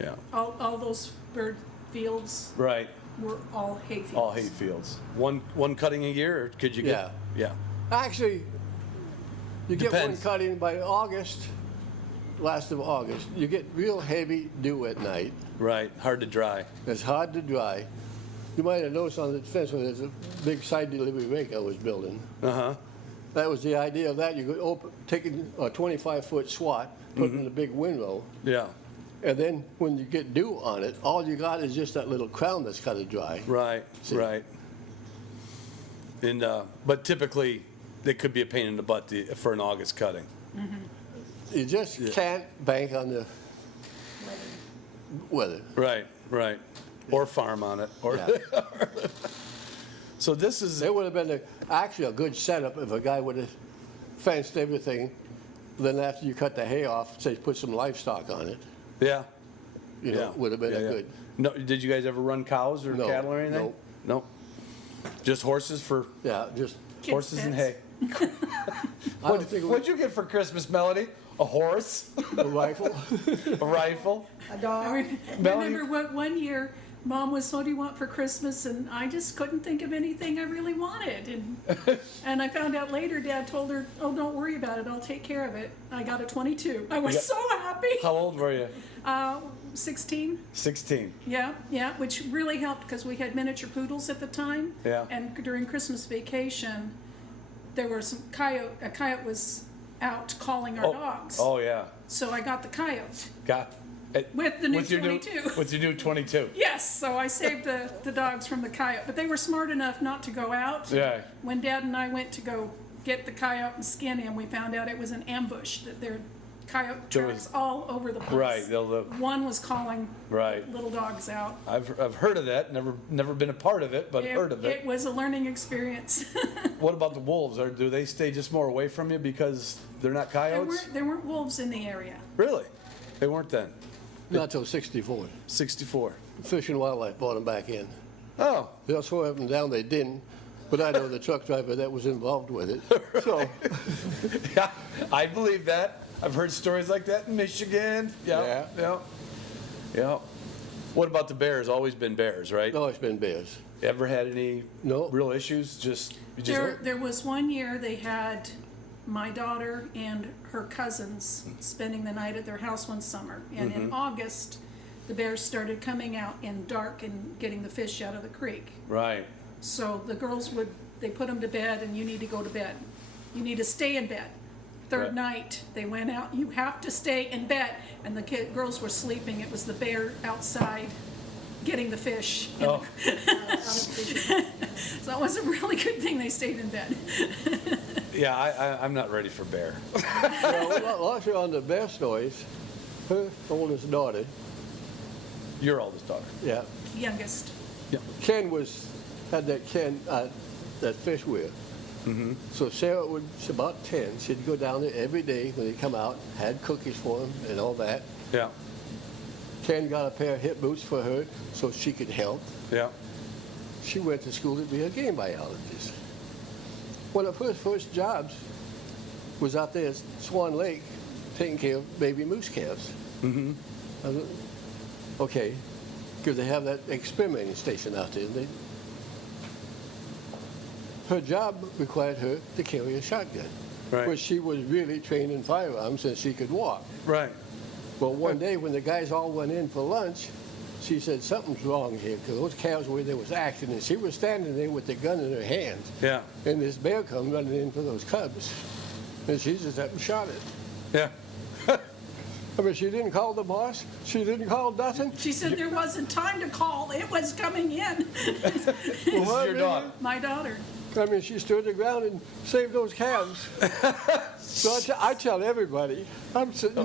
Yeah. All those bird fields Right. were all hay fields. All hay fields. One cutting a year, or could you get? Yeah. Actually, you get one Depends. cutting by August, last of August. You get real heavy dew at night. Right. Hard to dry. It's hard to dry. You might have noticed on the fence where there's a big side delivery rake I was building. Uh-huh. That was the idea of that. You could take a 25-foot swat, put Mm-hmm. it in a big windrow, Yeah. and then when you get dew on it, all you got is just that little crown that's got to dry. Right. See. Right. And but typically, it could be a pain in the butt for an August cutting. You just can't bank on the weather. Right. Right. Or farm on it. Or Yeah. so this is. It would have been actually a good setup if a guy would have fenced everything. Then after you cut the hay off, say put some livestock on it. Yeah. You know, Yeah. would have been Yeah, a yeah. good. No, did you guys ever run cows or No, cattle or anything? nope. No. Just horses for Yeah, just. Kids' horses and hay. pets. I don't think it What'd you get for Christmas, Melody? A horse? was a rifle. A rifle? A dog. I Melanie? remember what one year, Mom was, what do you want for Christmas? And I just couldn't think of anything I really wanted. And I found out later, Dad told her, oh, don't worry about it, I'll take care of it. I got a 22. I was Yeah. so happy. How old were you? 16. 16. Yeah, which really helped because we had miniature poodles at the time. Yeah. And during Christmas vacation, there were a coyote was out calling our dogs. Oh, yeah. So I got the coyote. Got. With the new with your 22. With your new 22. Yes, so I saved the dogs from the coyote, but they were smart enough not to go out. Yeah. When Dad and I went to go get the coyote and skin him, we found out it was an ambush, that there are coyote There tracks was- all over the place. Right, One was calling right. little dogs out. I've heard of that. Never been a part of it, but heard of It was a learning experience. What about the wolves? Do they stay just more away from you because they're not coyotes? There weren't wolves in the area. Really? They weren't then. Not till 64. 64. Fish and Wildlife brought them back in. Oh, They swore up and down they didn't, but I know the truck driver that was involved with it. So, yeah, I believe that. I've heard stories like that in Michigan. Yeah. Yeah. What about the bears? Always been bears, right? no, it's been bears. Ever had any No. real issues? There was one year they had my daughter and her cousins spending the night at their house one summer. And in August, the bears started coming out in dark and getting the fish out of the creek. Right. So the girls they put them to bed, and you need to go to bed. You need to stay in bed. Third Right. night, they went out, you have to stay in bed. And the girls were sleeping. It was the bear outside getting the fish. Oh, So it was a really good thing they stayed in bed. yeah. I'm not ready for bear. Well, while you're on the bear stories, her oldest daughter, Your oldest daughter. yeah, Youngest. Ken had that that fish wheel. So Sarah she's about 10, she'd go down there every day when they come out, had cookies for him and all that. Yeah. Ken got a pair of hip boots for her so she could help. Yeah. She went to school to be a game biologist. One of her first jobs was out there at Swan Lake taking care of baby moose calves. Okay, because they have that experimenting station out there. Her job required her to carry a shotgun, Right. but she was really trained in firearms and she could walk. Right. Well, one day when the guys all went in for lunch, she said something's wrong here because those calves where there was action, and she was standing there with the gun in her hand, Yeah. and this bear come running in for those cubs, and she just up and shot it. Yeah. I mean, she didn't call the boss. She didn't call nothing. She said there wasn't time to call. It was coming in. This is your daughter. My daughter. I mean, she stood the ground and saved those calves. So I tell everybody, I'm sitting,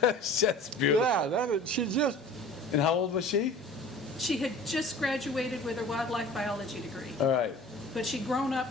That's beautiful. yeah, she just, And how old was she? She had just graduated with her wildlife biology degree, All right. but she'd grown up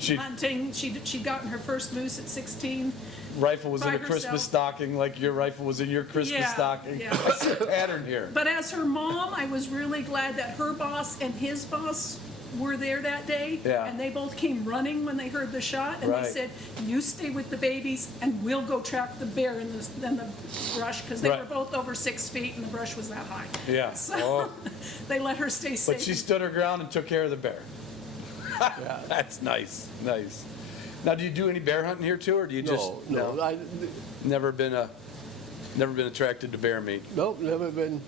She hunting. She'd gotten her first moose at 16. rifle was in By a Christmas herself. stocking, like your rifle was in your Christmas Yeah, stocking. yeah. I see a pattern here. But as her mom, I was really glad that her boss and his boss were there that day. Yeah. And they both came running when they heard the shot, and Right. they said, "You stay with the babies, and we'll go track the bear in the brush," because they Right. were both over 6 feet, and the brush was that high. Yeah. So Oh. they let her stay safe. But she stood her ground and took care of the bear. That's nice. Nice. Now, do you do any bear hunting here too, or do you just no, I, never been attracted to bear meat? nope, never been,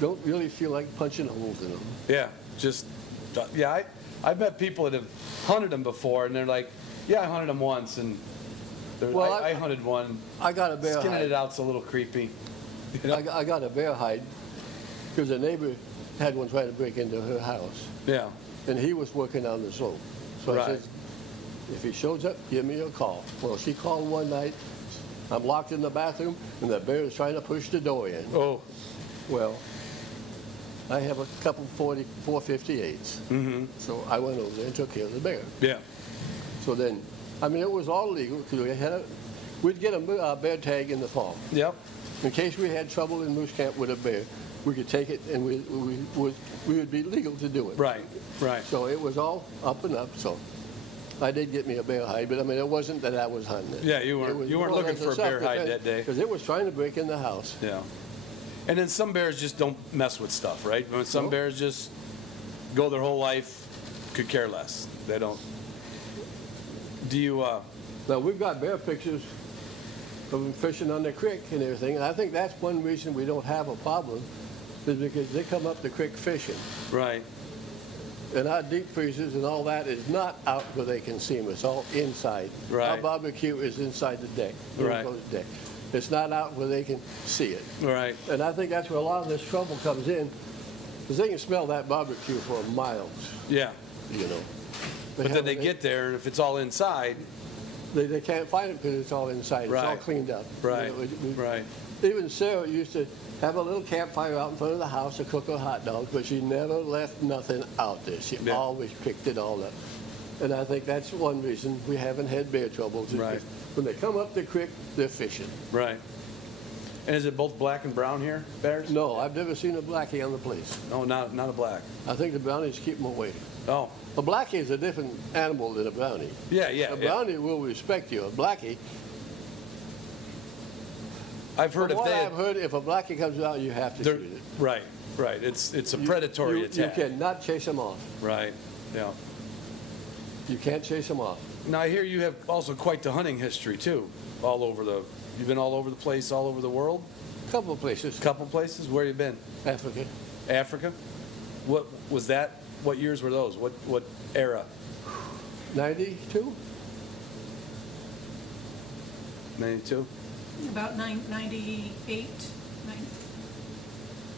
don't really feel like punching holes in them. Yeah, I've met people that have hunted them before, and they're like, "Yeah, I hunted them once, and Well, I hunted one. I got a bear Skinning hide. it out's a little creepy." You know? I got a bear hide because a neighbor had one trying to break into her house, Yeah. and he was working on the slope. So I Right. said, if he shows up, give me a call. Well, she called one night. I'm locked in the bathroom, and the bear is trying to push the door in. Oh. Well, I have a couple 458s. So I went over there and took care of the bear. Yeah. So then, I mean, it was all legal because we'd get a bear tag in the fall. Yep. In case we had trouble in moose camp with a bear, we could take it and we would be legal to do it. Right. Right. So it was all up and up. So I did get me a bear hide, but I mean, it wasn't that I was hunting it. Yeah, you weren't looking for a bear hide that day. Because it was trying to break in the house. Yeah. And then some bears just don't mess with stuff, right? I mean, some Nope. bears just go their whole life, could care less. They don't. Do you? Now, we've got bear pictures of them fishing on the creek and everything, and I think that's one reason we don't have a problem, is because they come up the creek fishing. Right. And our deep freezers and all that is not out where they can see them. It's all inside. Right. Our barbecue is inside the deck, Right. enclosed deck. It's not out where they can see it. Right. And I think that's where a lot of this trouble comes in, because they can smell that barbecue for miles, Yeah. you know. But then they haven't- get there, and if it's all inside, They can't find it because it's all inside. It's all Right. cleaned up. right, You know, right. Even Sarah used to have a little campfire out in front of the house to cook her hot dogs, but she never left nothing out there. She Yeah. always picked it all up. And I think that's one reason we haven't had bear troubles. is Right. When they come up the creek, they're fishing. Right. And is it both black and brown here, bears? No, I've never seen a blackie on the place. No, not a black. I think the brownies keep them away. Oh, A blackie is a different animal than a brownie. yeah, yeah, A yeah. brownie will respect you. A blackie, I've heard from if what they I've heard, if a blackie comes out, you have to they're- shoot it. right, right. It's a predatory you attack. cannot chase them off. Right, yeah. You can't chase them off. Now I hear you have also quite the hunting history too. You've been all over the place, all over the world. Couple of places. Couple places. Where you been? Africa. Africa. What was that? What years were those? What era? 92? 92. About 98,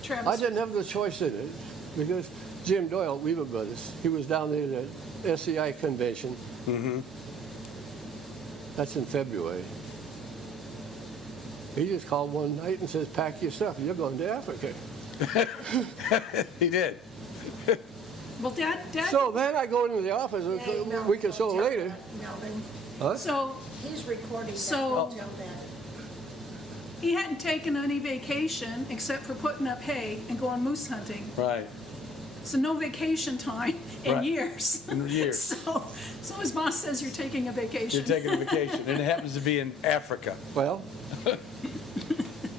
Travis. I didn't have the choice in it because Jim Doyle, Weaver Brothers, he was down there at the SCI convention. Mm-hmm. That's in February. He just called one night and says, pack your stuff, you're going to Africa. He did. Well, Dad, So then I go into the office Hey, a no, week or so don't tell later. that, Melvin. Huh? so He's recording that, So- don't tell that. he hadn't taken any vacation except for putting up hay and going moose hunting. Right. So no vacation time in Right. years. In years. So his boss says you're taking a vacation. You're taking a vacation, and it happens to be in Africa. Well,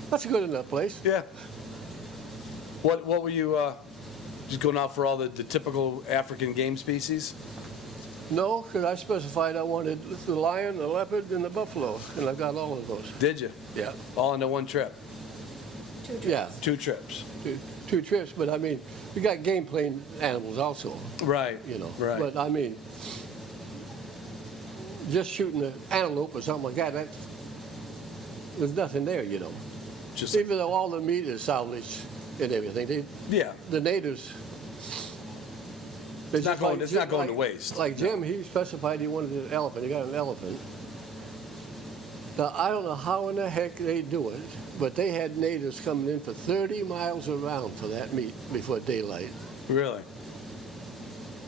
that's a good enough place. Yeah. What were you just going out for all the typical African game species? No, because I specified I wanted the lion, the leopard, and the buffalo, and I got all of those. Did you? Yeah. All into one trip? Two trips. Yeah, 2 trips. two trips, but I mean, we got game playing animals also, Right. you know. Right. But I mean, just shooting an antelope or something like that, there's nothing there, you know. Just Even though all the meat is salvaged and everything, yeah. the natives. It's not going to waste. Like Jim, he specified he wanted an elephant. He got an elephant. Now, I don't know how in the heck they do it, but they had natives coming in for 30 miles around for that meat before daylight. Really?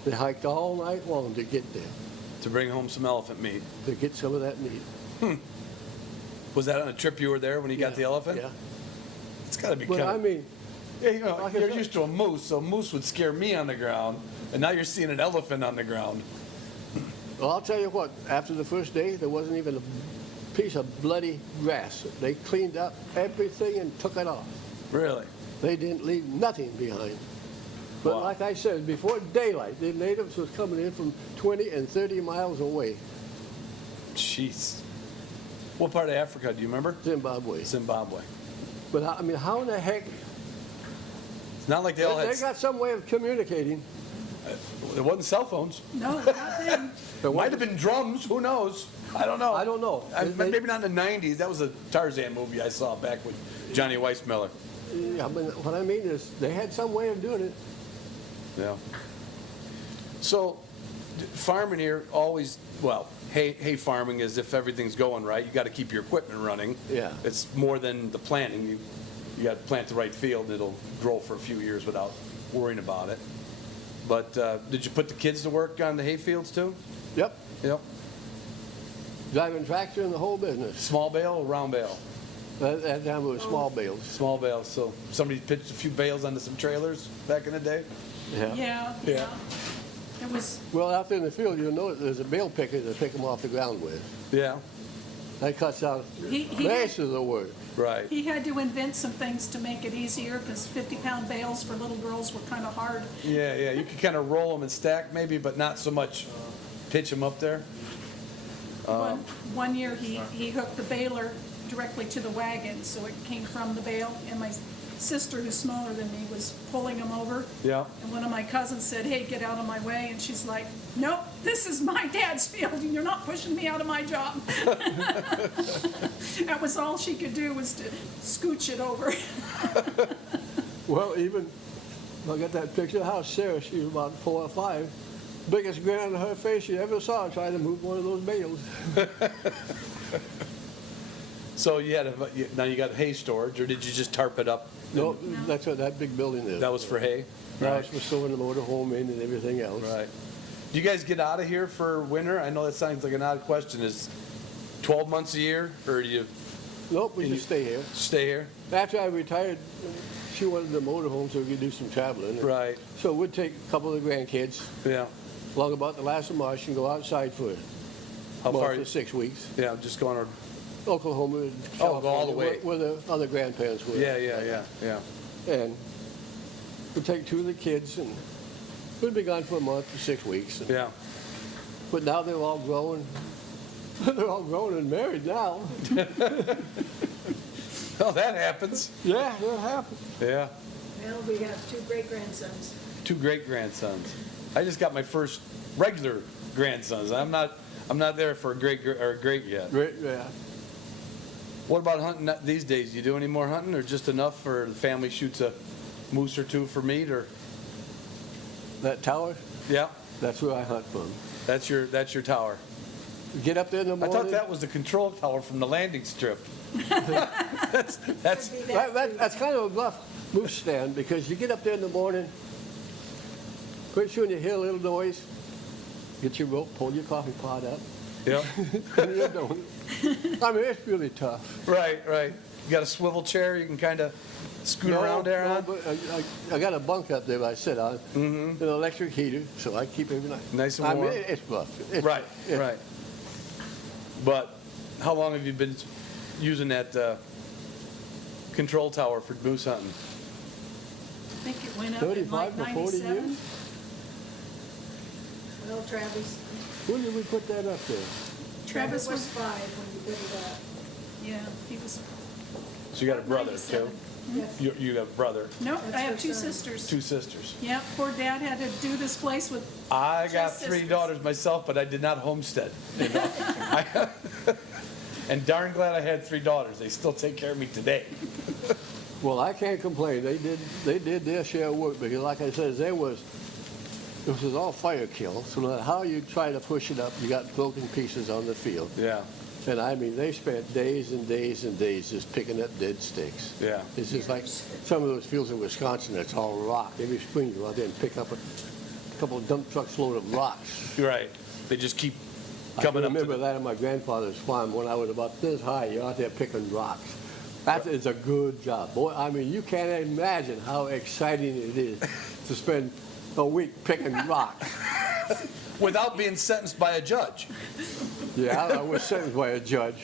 They hiked all night long to get there, To bring home some elephant meat. to get some of that meat. Was that on a trip you were there when you got the elephant? Yeah. It's got to be But kind I of. mean, Yeah, you know, like I you're said- used to a moose, so a moose would scare me on the ground, and now you're seeing an elephant on the ground. well, I'll tell you what, after the first day, there wasn't even a piece of bloody grass. They cleaned up everything and took it off. Really? They didn't leave nothing behind. But Wow. like I said, before daylight, the natives was coming in from 20 and 30 miles away, Jeez. What part of Africa do you remember? Zimbabwe. Zimbabwe. But I mean, how in the heck? It's not like they all They had. got some way of communicating. There wasn't cell phones. No, not then. There Might wasn't- have been drums. Who knows? I don't know. I don't know. Maybe not in the 90s. That was a Tarzan movie I saw back with Johnny Weissmuller. Yeah, but what I mean is, they had some way of doing it. Yeah. So, farming here always, well, hay farming is if everything's going right, you got to keep your equipment running. Yeah. It's more than the planting. You got to plant the right field, and it'll grow for a few years without worrying about it. But did you put the kids to work on the hay fields too? Yep, Yep. driving tractor and the whole business. Small bale or round bale? That time it was small bales. Small bales. So somebody pitched a few bales onto some trailers back in the day. Yeah, Yeah. yeah. It was, Well, out there in the field, you'll know there's a bale picker to pick them off the ground with. Yeah. That cuts out He- most of the work. Right. he had to invent some things to make it easier because 50-pound bales for little girls were kind of hard. Yeah, yeah. You could kind of roll them and stack maybe, but not so much pitch them up there. One year, he hooked the baler directly to the wagon, so it came from the bale, and my sister, who's smaller than me, was pulling him over. Yeah. And one of my cousins said, "Hey, get out of my way," and she's like, "Nope, this is my dad's field and you're not pushing me out of my job. That was all she could do, was to scooch it over. Well, even, I got that picture of the house, Sarah, she was about 4 or 5. Biggest grin on her face you ever saw trying to move one of those bales. So now you got hay storage, or did you just tarp it up? No, that's what that big building is. That was for hay? Now Right. it's for sewing the motor home in and everything else. Right. Do you guys get out of here for winter? I know that sounds like an odd question. Is 12 months a year, or do you Nope, we just stay here. stay here? After I retired, she wanted the motor home so we could do some traveling. Right. So we'd take a couple of the grandkids Yeah. along about the last of March and go outside for How far? for 6 weeks. Yeah, just going on. Oklahoma and Oh, go all the California, way. where the other grandparents were. Yeah. And we'd take 2 of the kids and we'd be gone for a month to 6 weeks. Yeah. But now they're all grown. They're all grown and married now. Oh, that happens. Yeah, that happened. Yeah. Well, we have 2 great-grandsons. 2 great-grandsons. I just got my first regular grandsons. I'm not there for a great yet. Great, yeah. What about hunting these days? You do any more hunting, or just enough for the family shoots a moose or 2 for meat, or? That tower, Yeah, that's where I hunt from. that's your tower. Get up there in the I morning. thought that was the control tower from the landing strip. That's Could be that. That's kind of a rough moose stand because you get up there in the morning, pretty soon you hear a little noise, get your rope, pull your coffee pot up, yeah. and you're doing it. I mean, it's really tough. Right. You got a swivel chair you can kind of scoot around there on. But I got a bunk up there that I sit on, an electric heater, so I keep everything Nice and I warm. mean, it's rough. It's- Right. it's- Right. But how long have you been using that control tower for moose hunting? I think it went up in 35 like or 40 97. years? Well, Travis, When did we put that up there? Travis was, 5 when you put it up. yeah, he was, So you got a brother 97. too. Yes. You got a brother, nope, That's I have her 2 son. sisters. 2 sisters. Yep, poor dad had to do this place with, I got Just 3 sisters. daughters myself, but I did not homestead. You know? And darn glad I had 3 daughters. They still take care of me today. Well, I can't complain. They did their share of work because, like I said, this was all fire kill. So no matter how you try to push it up, you got broken pieces on the field. Yeah. And I mean, they spent days and days and days just picking up dead sticks. Yeah. It's just like some of those fields in Wisconsin that's all rock. Every spring you go out there and pick up a couple of dump trucks load of rocks. You're right. They just keep I coming can up to remember that on my grandfather's farm when I was about this high. You're out there picking rocks. That is a good job. Boy, I mean, you can't imagine how exciting it is to spend a week picking rocks. without being sentenced by a judge. Yeah, I was sentenced by a judge.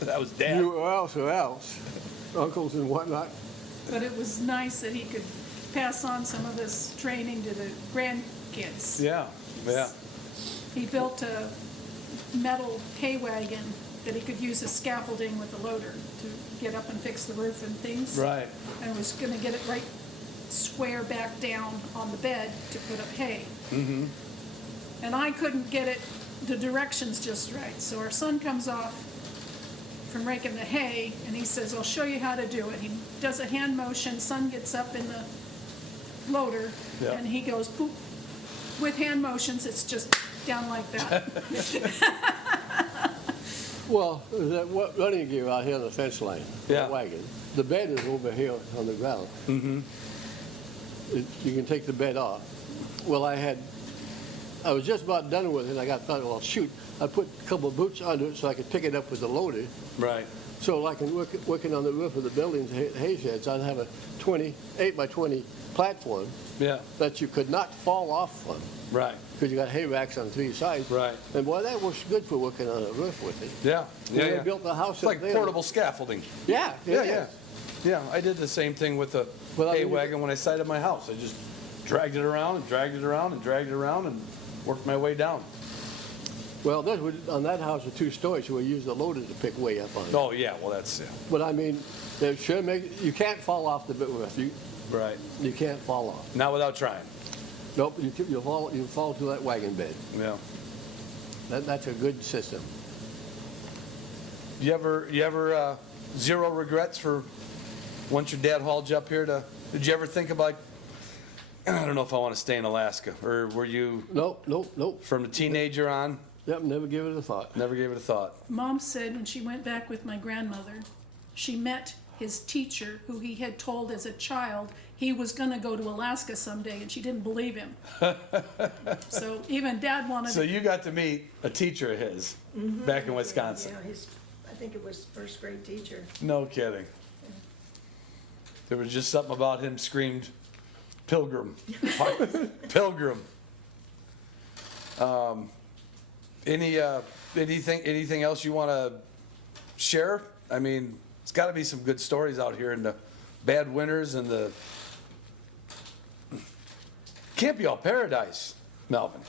That was Dad. You or else, uncles and whatnot. but it was nice that he could pass on some of this training to the grandkids. Yeah. He built a metal hay wagon that he could use as scaffolding with the loader to get up and fix the roof and things. Right. And was gonna get it right square back down on the bed to put up hay. Mm-hmm. And I couldn't get it, the directions just right. So our son comes off from raking the hay and he says, I'll show you how to do it. He does a hand motion, son gets up in the loader Yeah. and he goes poop. With hand motions, it's just down like that. Well, that running gear out here on the fence line, Yeah. that wagon, the bed is over here on the ground. Mm-hmm. You can take the bed off. Well, I was just about done with it, and I thought, well, shoot, I put a couple of boots under it so I could pick it up with the loader. Right. So like in working on the roof of the buildings, hay sheds, I'd have a 8 by 20 platform Yeah. that you could not fall off from Right. because you got hay racks on 3 sides. Right. And boy, that was good for working on a roof with it. Yeah. When they built the house It's up like there. portable scaffolding. Yeah, Yeah. it is. Yeah. I did the same thing with the Well, I hay mean, wagon when I sited my house. I just dragged it around and dragged it around and dragged it around and worked my way down. Well, on that house with 2 stories, we used the loader to pick way up on it. Oh, yeah. Well, that's, But I mean, it should you can't fall off the roof. right. You can't fall off. Not without trying. Nope, you fall to that wagon bed. Yeah. That's a good system. You ever zero regrets for once your dad hauled you up here to? Did you ever think about? I don't know if I want to stay in Alaska, or were you Nope. from a teenager on? Yep, never give it a thought. Never gave it a thought. Mom said when she went back with my grandmother, she met his teacher who he had told as a child he was going to go to Alaska someday, and she didn't believe him. So even Dad wanted So you got to meet a teacher of his back in Wisconsin. Yeah, I think it was first grade teacher. No kidding. There was just something about him screamed, "Pilgrim, Pilgrim." Anything else you want to share? I mean, it's got to be some good stories out here in the bad winters and the. Can't be all paradise, Melvin.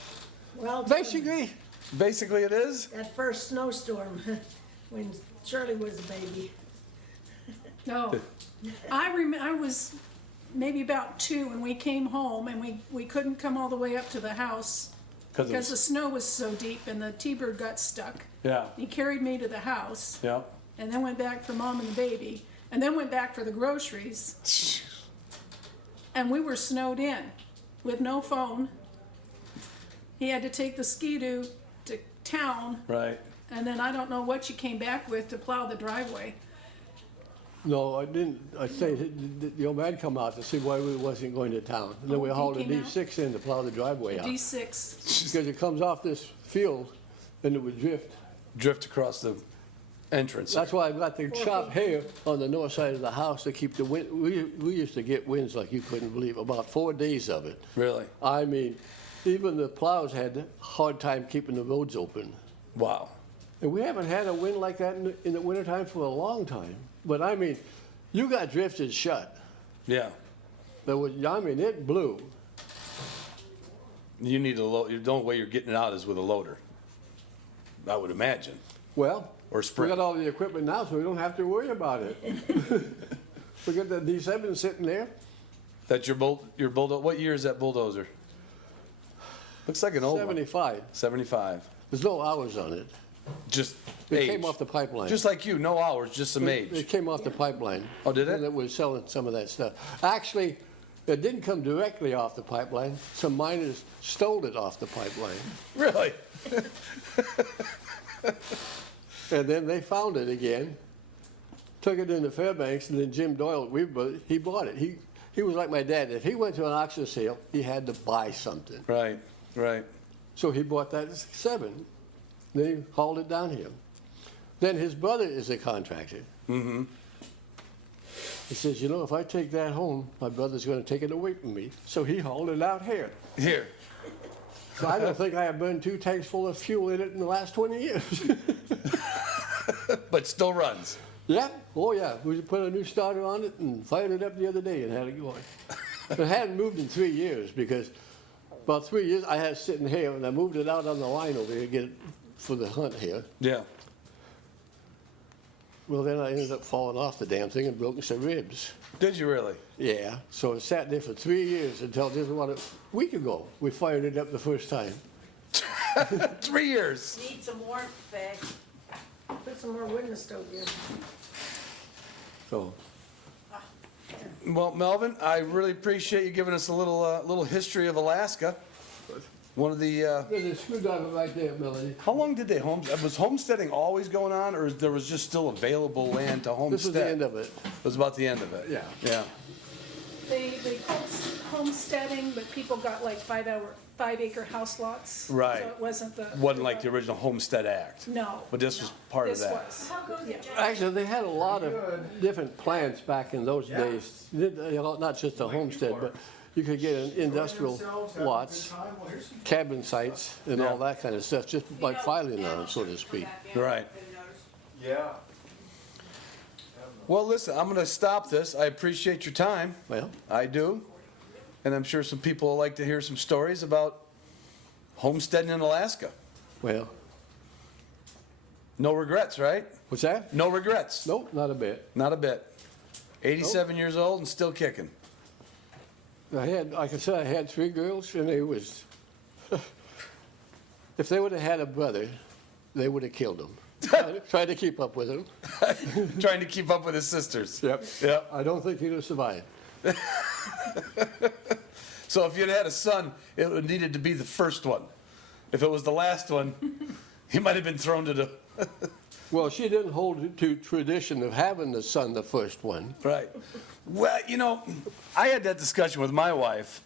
Well, Basically, Basically, it is. that first snowstorm when Shirley was a baby. No. I was maybe about 2 when we came home, and we couldn't come all the way up to the house because the snow was so deep and the T-bird got stuck. Yeah. He carried me to the house Yeah. and then went back for Mom and the baby and then went back for the groceries. And we were snowed in with no phone. He had to take the Ski-Doo to town, Right. and then I don't know what you came back with to plow the driveway. no, I didn't. I say the old man come out to see why we wasn't going to town. And then we he hauled a came out? D6 in to plow the driveway out. D6. Because it comes off this field and it would drift. Drift across the entrance. That's why I've got the chop hair on the north side of the house to keep the wind. We used to get winds like you couldn't believe, about 4 days of it. Really? I mean, even the plows had a hard time keeping the roads open. Wow. And we haven't had a wind like that in the wintertime for a long time. But I mean, you got drifted shut. Yeah. It blew. You need a load. The only way you're getting it out is with a loader. I would imagine. Well, Or we sprint. got all the equipment now, so we don't have to worry about it. We got the D7 sitting there. That's your bulldozer. What year is that bulldozer? Looks like an old 75. one. 75. There's no hours on it. Just It age. came off the pipeline. Just like you, no hours, just some It age. came off the pipeline. Oh, did it? And it was selling some of that stuff. Actually, it didn't come directly off the pipeline. Some miners stole it off the pipeline. Really? And then they found it again, took it into Fairbanks, and then Jim Doyle, he bought it. He was like my dad. If he went to an auction sale, he had to buy something. Right. Right. So he bought that 7. Then he hauled it down here. Then his brother is a contractor. Mm-hmm. He says, if I take that home, my brother's going to take it away from me. So he hauled it out here. Here. So I don't think I have burned 2 tanks full of fuel in it in the last 20 years. But still runs. Yeah, oh yeah. We put a new starter on it and fired it up the other day and had it going. It hadn't moved in 3 years because about 3 years I had it sitting here and I moved it out on the line over here to get it for the hunt here. Yeah. Well, then I ended up falling off the damn thing and broken some ribs. Did you really? Yeah, so it sat there for 3 years until just about a week ago. We fired it up the first time. 3 years. Need some warmth back. Put some more wood in the stove, yeah. So, Well, Melvin, I really appreciate you giving us a little history of Alaska. One of the. there's a screwdriver right there, Melanie. How long did they was homesteading always going on, or there was just still available land to homestead? This was the end of it. It was about the end of it. Yeah. Yeah. They called homesteading, but people got like 5-acre house lots. Right. So it wasn't Wasn't like the original Homestead Act. No. But this was part of This that. was. How goes it, John? Actually, they had a lot of different plants back in those days. Not just a homestead, but you could get an industrial lots, cabin sites, and all that kind of stuff, just like filing on it, so to speak. Right. Yeah. Well, listen, I'm going to stop this. I appreciate your time. Well, I do. And I'm sure some people will like to hear some stories about homesteading in Alaska. well, No regrets, right? what's that? No regrets. Nope, not a bit. Not a bit. 87 years old and still kicking. Like I said, I had 3 girls, and they was, if they would have had a brother, they would have killed him. Tried to keep up with him. Trying to keep up with his sisters. Yep. I don't think he'd have survived. So if you'd had a son, it would needed to be the first one. If it was the last one, he might have been thrown to the... Well, she didn't hold to tradition of having the son the first one. Right. Well, you know, I had that discussion with my wife.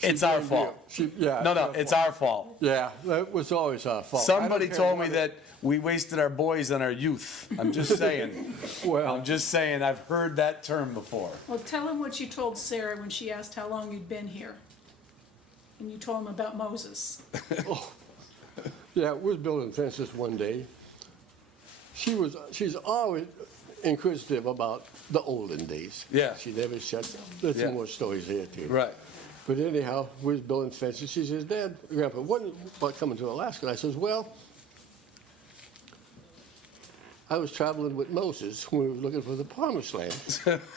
It's our fault. No, it's our fault. Yeah, that was always our fault. Somebody told me that we wasted our boys on our youth. I'm just saying. Well, I'm just saying, I've heard that term before. Well, tell him what you told Sarah when she asked how long you'd been here. And you told him about Moses. yeah, we was building fences one day. She's always inquisitive about the olden days. Yeah. She never shuts up. There's Yeah. some more stories here too. Right. But anyhow, we was building fences. She says, Dad, Grandpa, what about coming to Alaska? And I says, well, I was traveling with Moses when we were looking for the promised land.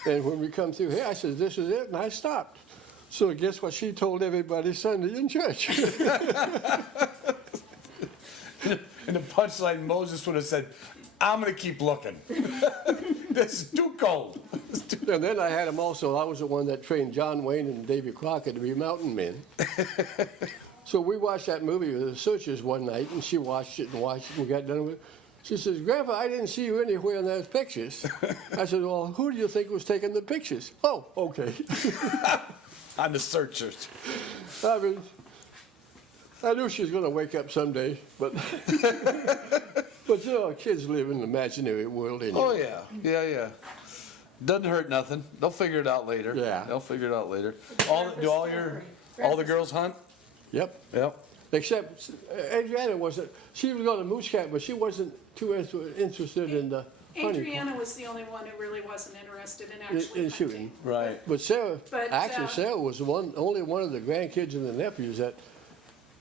And when we come through here, I said, this is it, and I stopped. So guess what she told everybody Sunday in church? And the punchline, Moses would have said, I'm going to keep looking. This is too cold. And then I had him also, I was the one that trained John Wayne and Davy Crockett to be mountain men. So we watched that movie with the Searchers one night, and she watched it and we got done with it. She says, Grandpa, I didn't see you anywhere in those pictures. I said, well, who do you think was taking the pictures? Oh, okay. I'm the Searchers. I mean, I knew she was going to wake up someday, but but you know, kids live in an imaginary world anyway. Oh, yeah. Yeah. Doesn't hurt nothing. They'll figure it out later. Yeah. They'll figure it out later. All the girls hunt? Yep. Yep. Except Adriana wasn't. She was going to moose camp, but she wasn't too interested in the hunting. Adriana was the only one who really wasn't interested in actually in shooting. hunting. Right. But Sarah, But, actually, Sarah was only one of the grandkids and the nephews that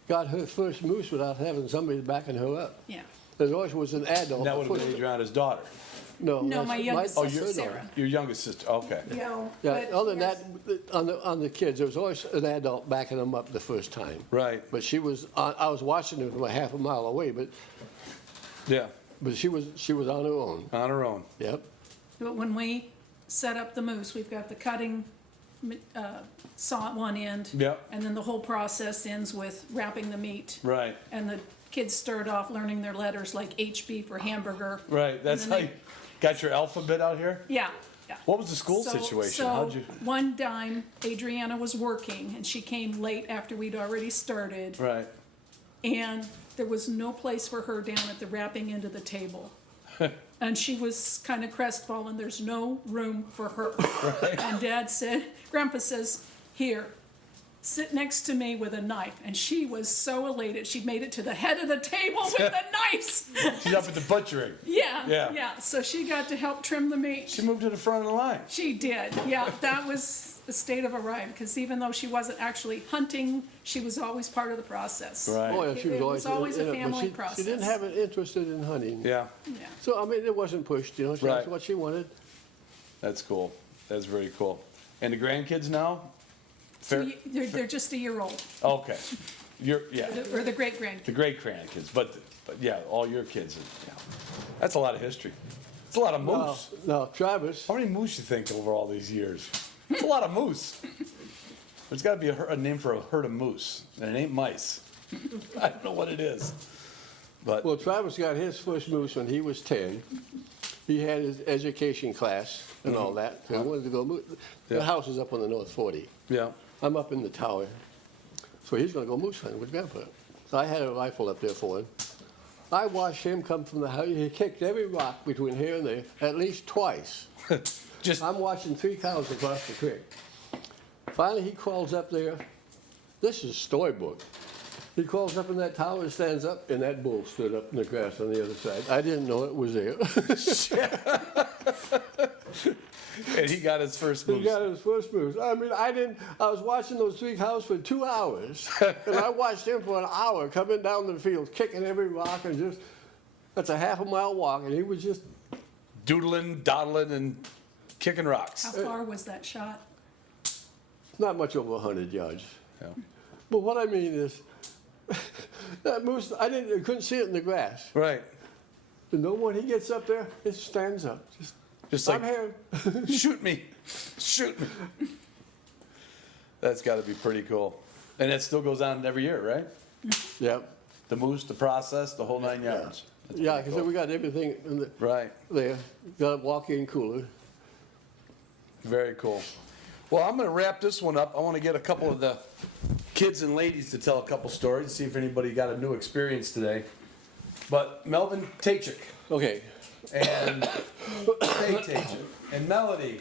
got her first moose without having somebody backing her up. Yeah. There always was an adult. And that would have been Adriana's daughter. No, No, that's my youngest oh, sister, your Sarah. daughter. Your youngest sister. Okay. Yeah. Yeah, but other than yes. that, on the kids, there was always an adult backing them up the first time. Right. But she was, I was watching her from a half a mile away, Yeah. but she was on her own. On her own. Yep. But when we set up the moose, we've got the cutting saw at one end. Yep. And then the whole process ends with wrapping the meat. Right. And the kids start off learning their letters like HB for hamburger. Right. That's And how then you got your alphabet out here? Yeah. What was the school So- situation? So How'd you? one time, Adriana was working and she came late after we'd already started. Right. And there was no place for her down at the wrapping end of the table. And she was kind of crestfallen, there's no room for her. And Dad said, Grandpa says, here, sit next to me with a knife. And she was so elated, she made it to the head of the table with the knives. She's up at the butchering. Yeah. So she got to help trim the meat. She moved to the front of the line. She did, yeah. That was the state of a ride, because even though she wasn't actually hunting, she was always part of the process. Right. Oh, yeah, she It was was always a in it, but family she process. didn't have an interest in hunting. Yeah. Yeah. So, I mean, it wasn't pushed, you know, Right. that's what she wanted. That's cool. That's very cool. And the grandkids now? So they're just a year old, Okay. Yeah. or the great grandkids. The great grandkids, but yeah, all your kids. Yeah. That's a lot of history. It's a lot of moose. Now, Travis, How many moose you think over all these years? It's a lot of moose. There's got to be a name for a herd of moose, and it ain't mice. I don't know what it is, but well, Travis got his first moose when he was 10. He had his education class and all that. So he wanted to go moose. Yeah. The house is up on the North 40. yeah, I'm up in the tower. So he's going to go moose hunting with Grandpa. So I had a rifle up there for him. I watched him come from the house. He kicked every rock between here and there at least twice. just I'm watching 3 cows across the creek. Finally, he crawls up there. This is storybook. He crawls up in that tower and stands up, and that bull stood up in the grass on the other side. I didn't know it was there. and he got his first He moose. got his first moose. I mean, I was watching those 3 cows for 2 hours, and I watched him for an hour coming down the field, kicking every rock, and that's a half a mile walk, and he was just, Doodling, dawdling, and kicking rocks. How far was that shot? Not much over 100 yards. Yeah. But what I mean is, that moose, I couldn't see it in the grass. Right. You know, when he gets up there, it stands up. Just I'm like, here. shoot me, shoot me. That's got to be pretty cool. And that still goes on every year, right? Yep. The moose, the process, the whole 9 yards. That's Yeah, pretty because cool. we got everything in Right. there. Got a walk-in cooler. Very cool. Well, I'm going to wrap this one up. I want to get a couple of the kids and ladies to tell a couple stories, see if anybody got a new experience today. But Melvin Tachik Okay. and Faye Tachik and Melody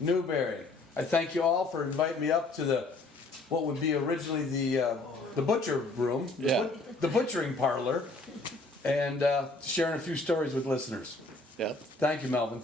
Newberry. I thank you all for inviting me up to the what would be originally the butcher room, Yeah. the butchering parlor, and sharing a few stories with listeners. Yep. Thank you, Melvin.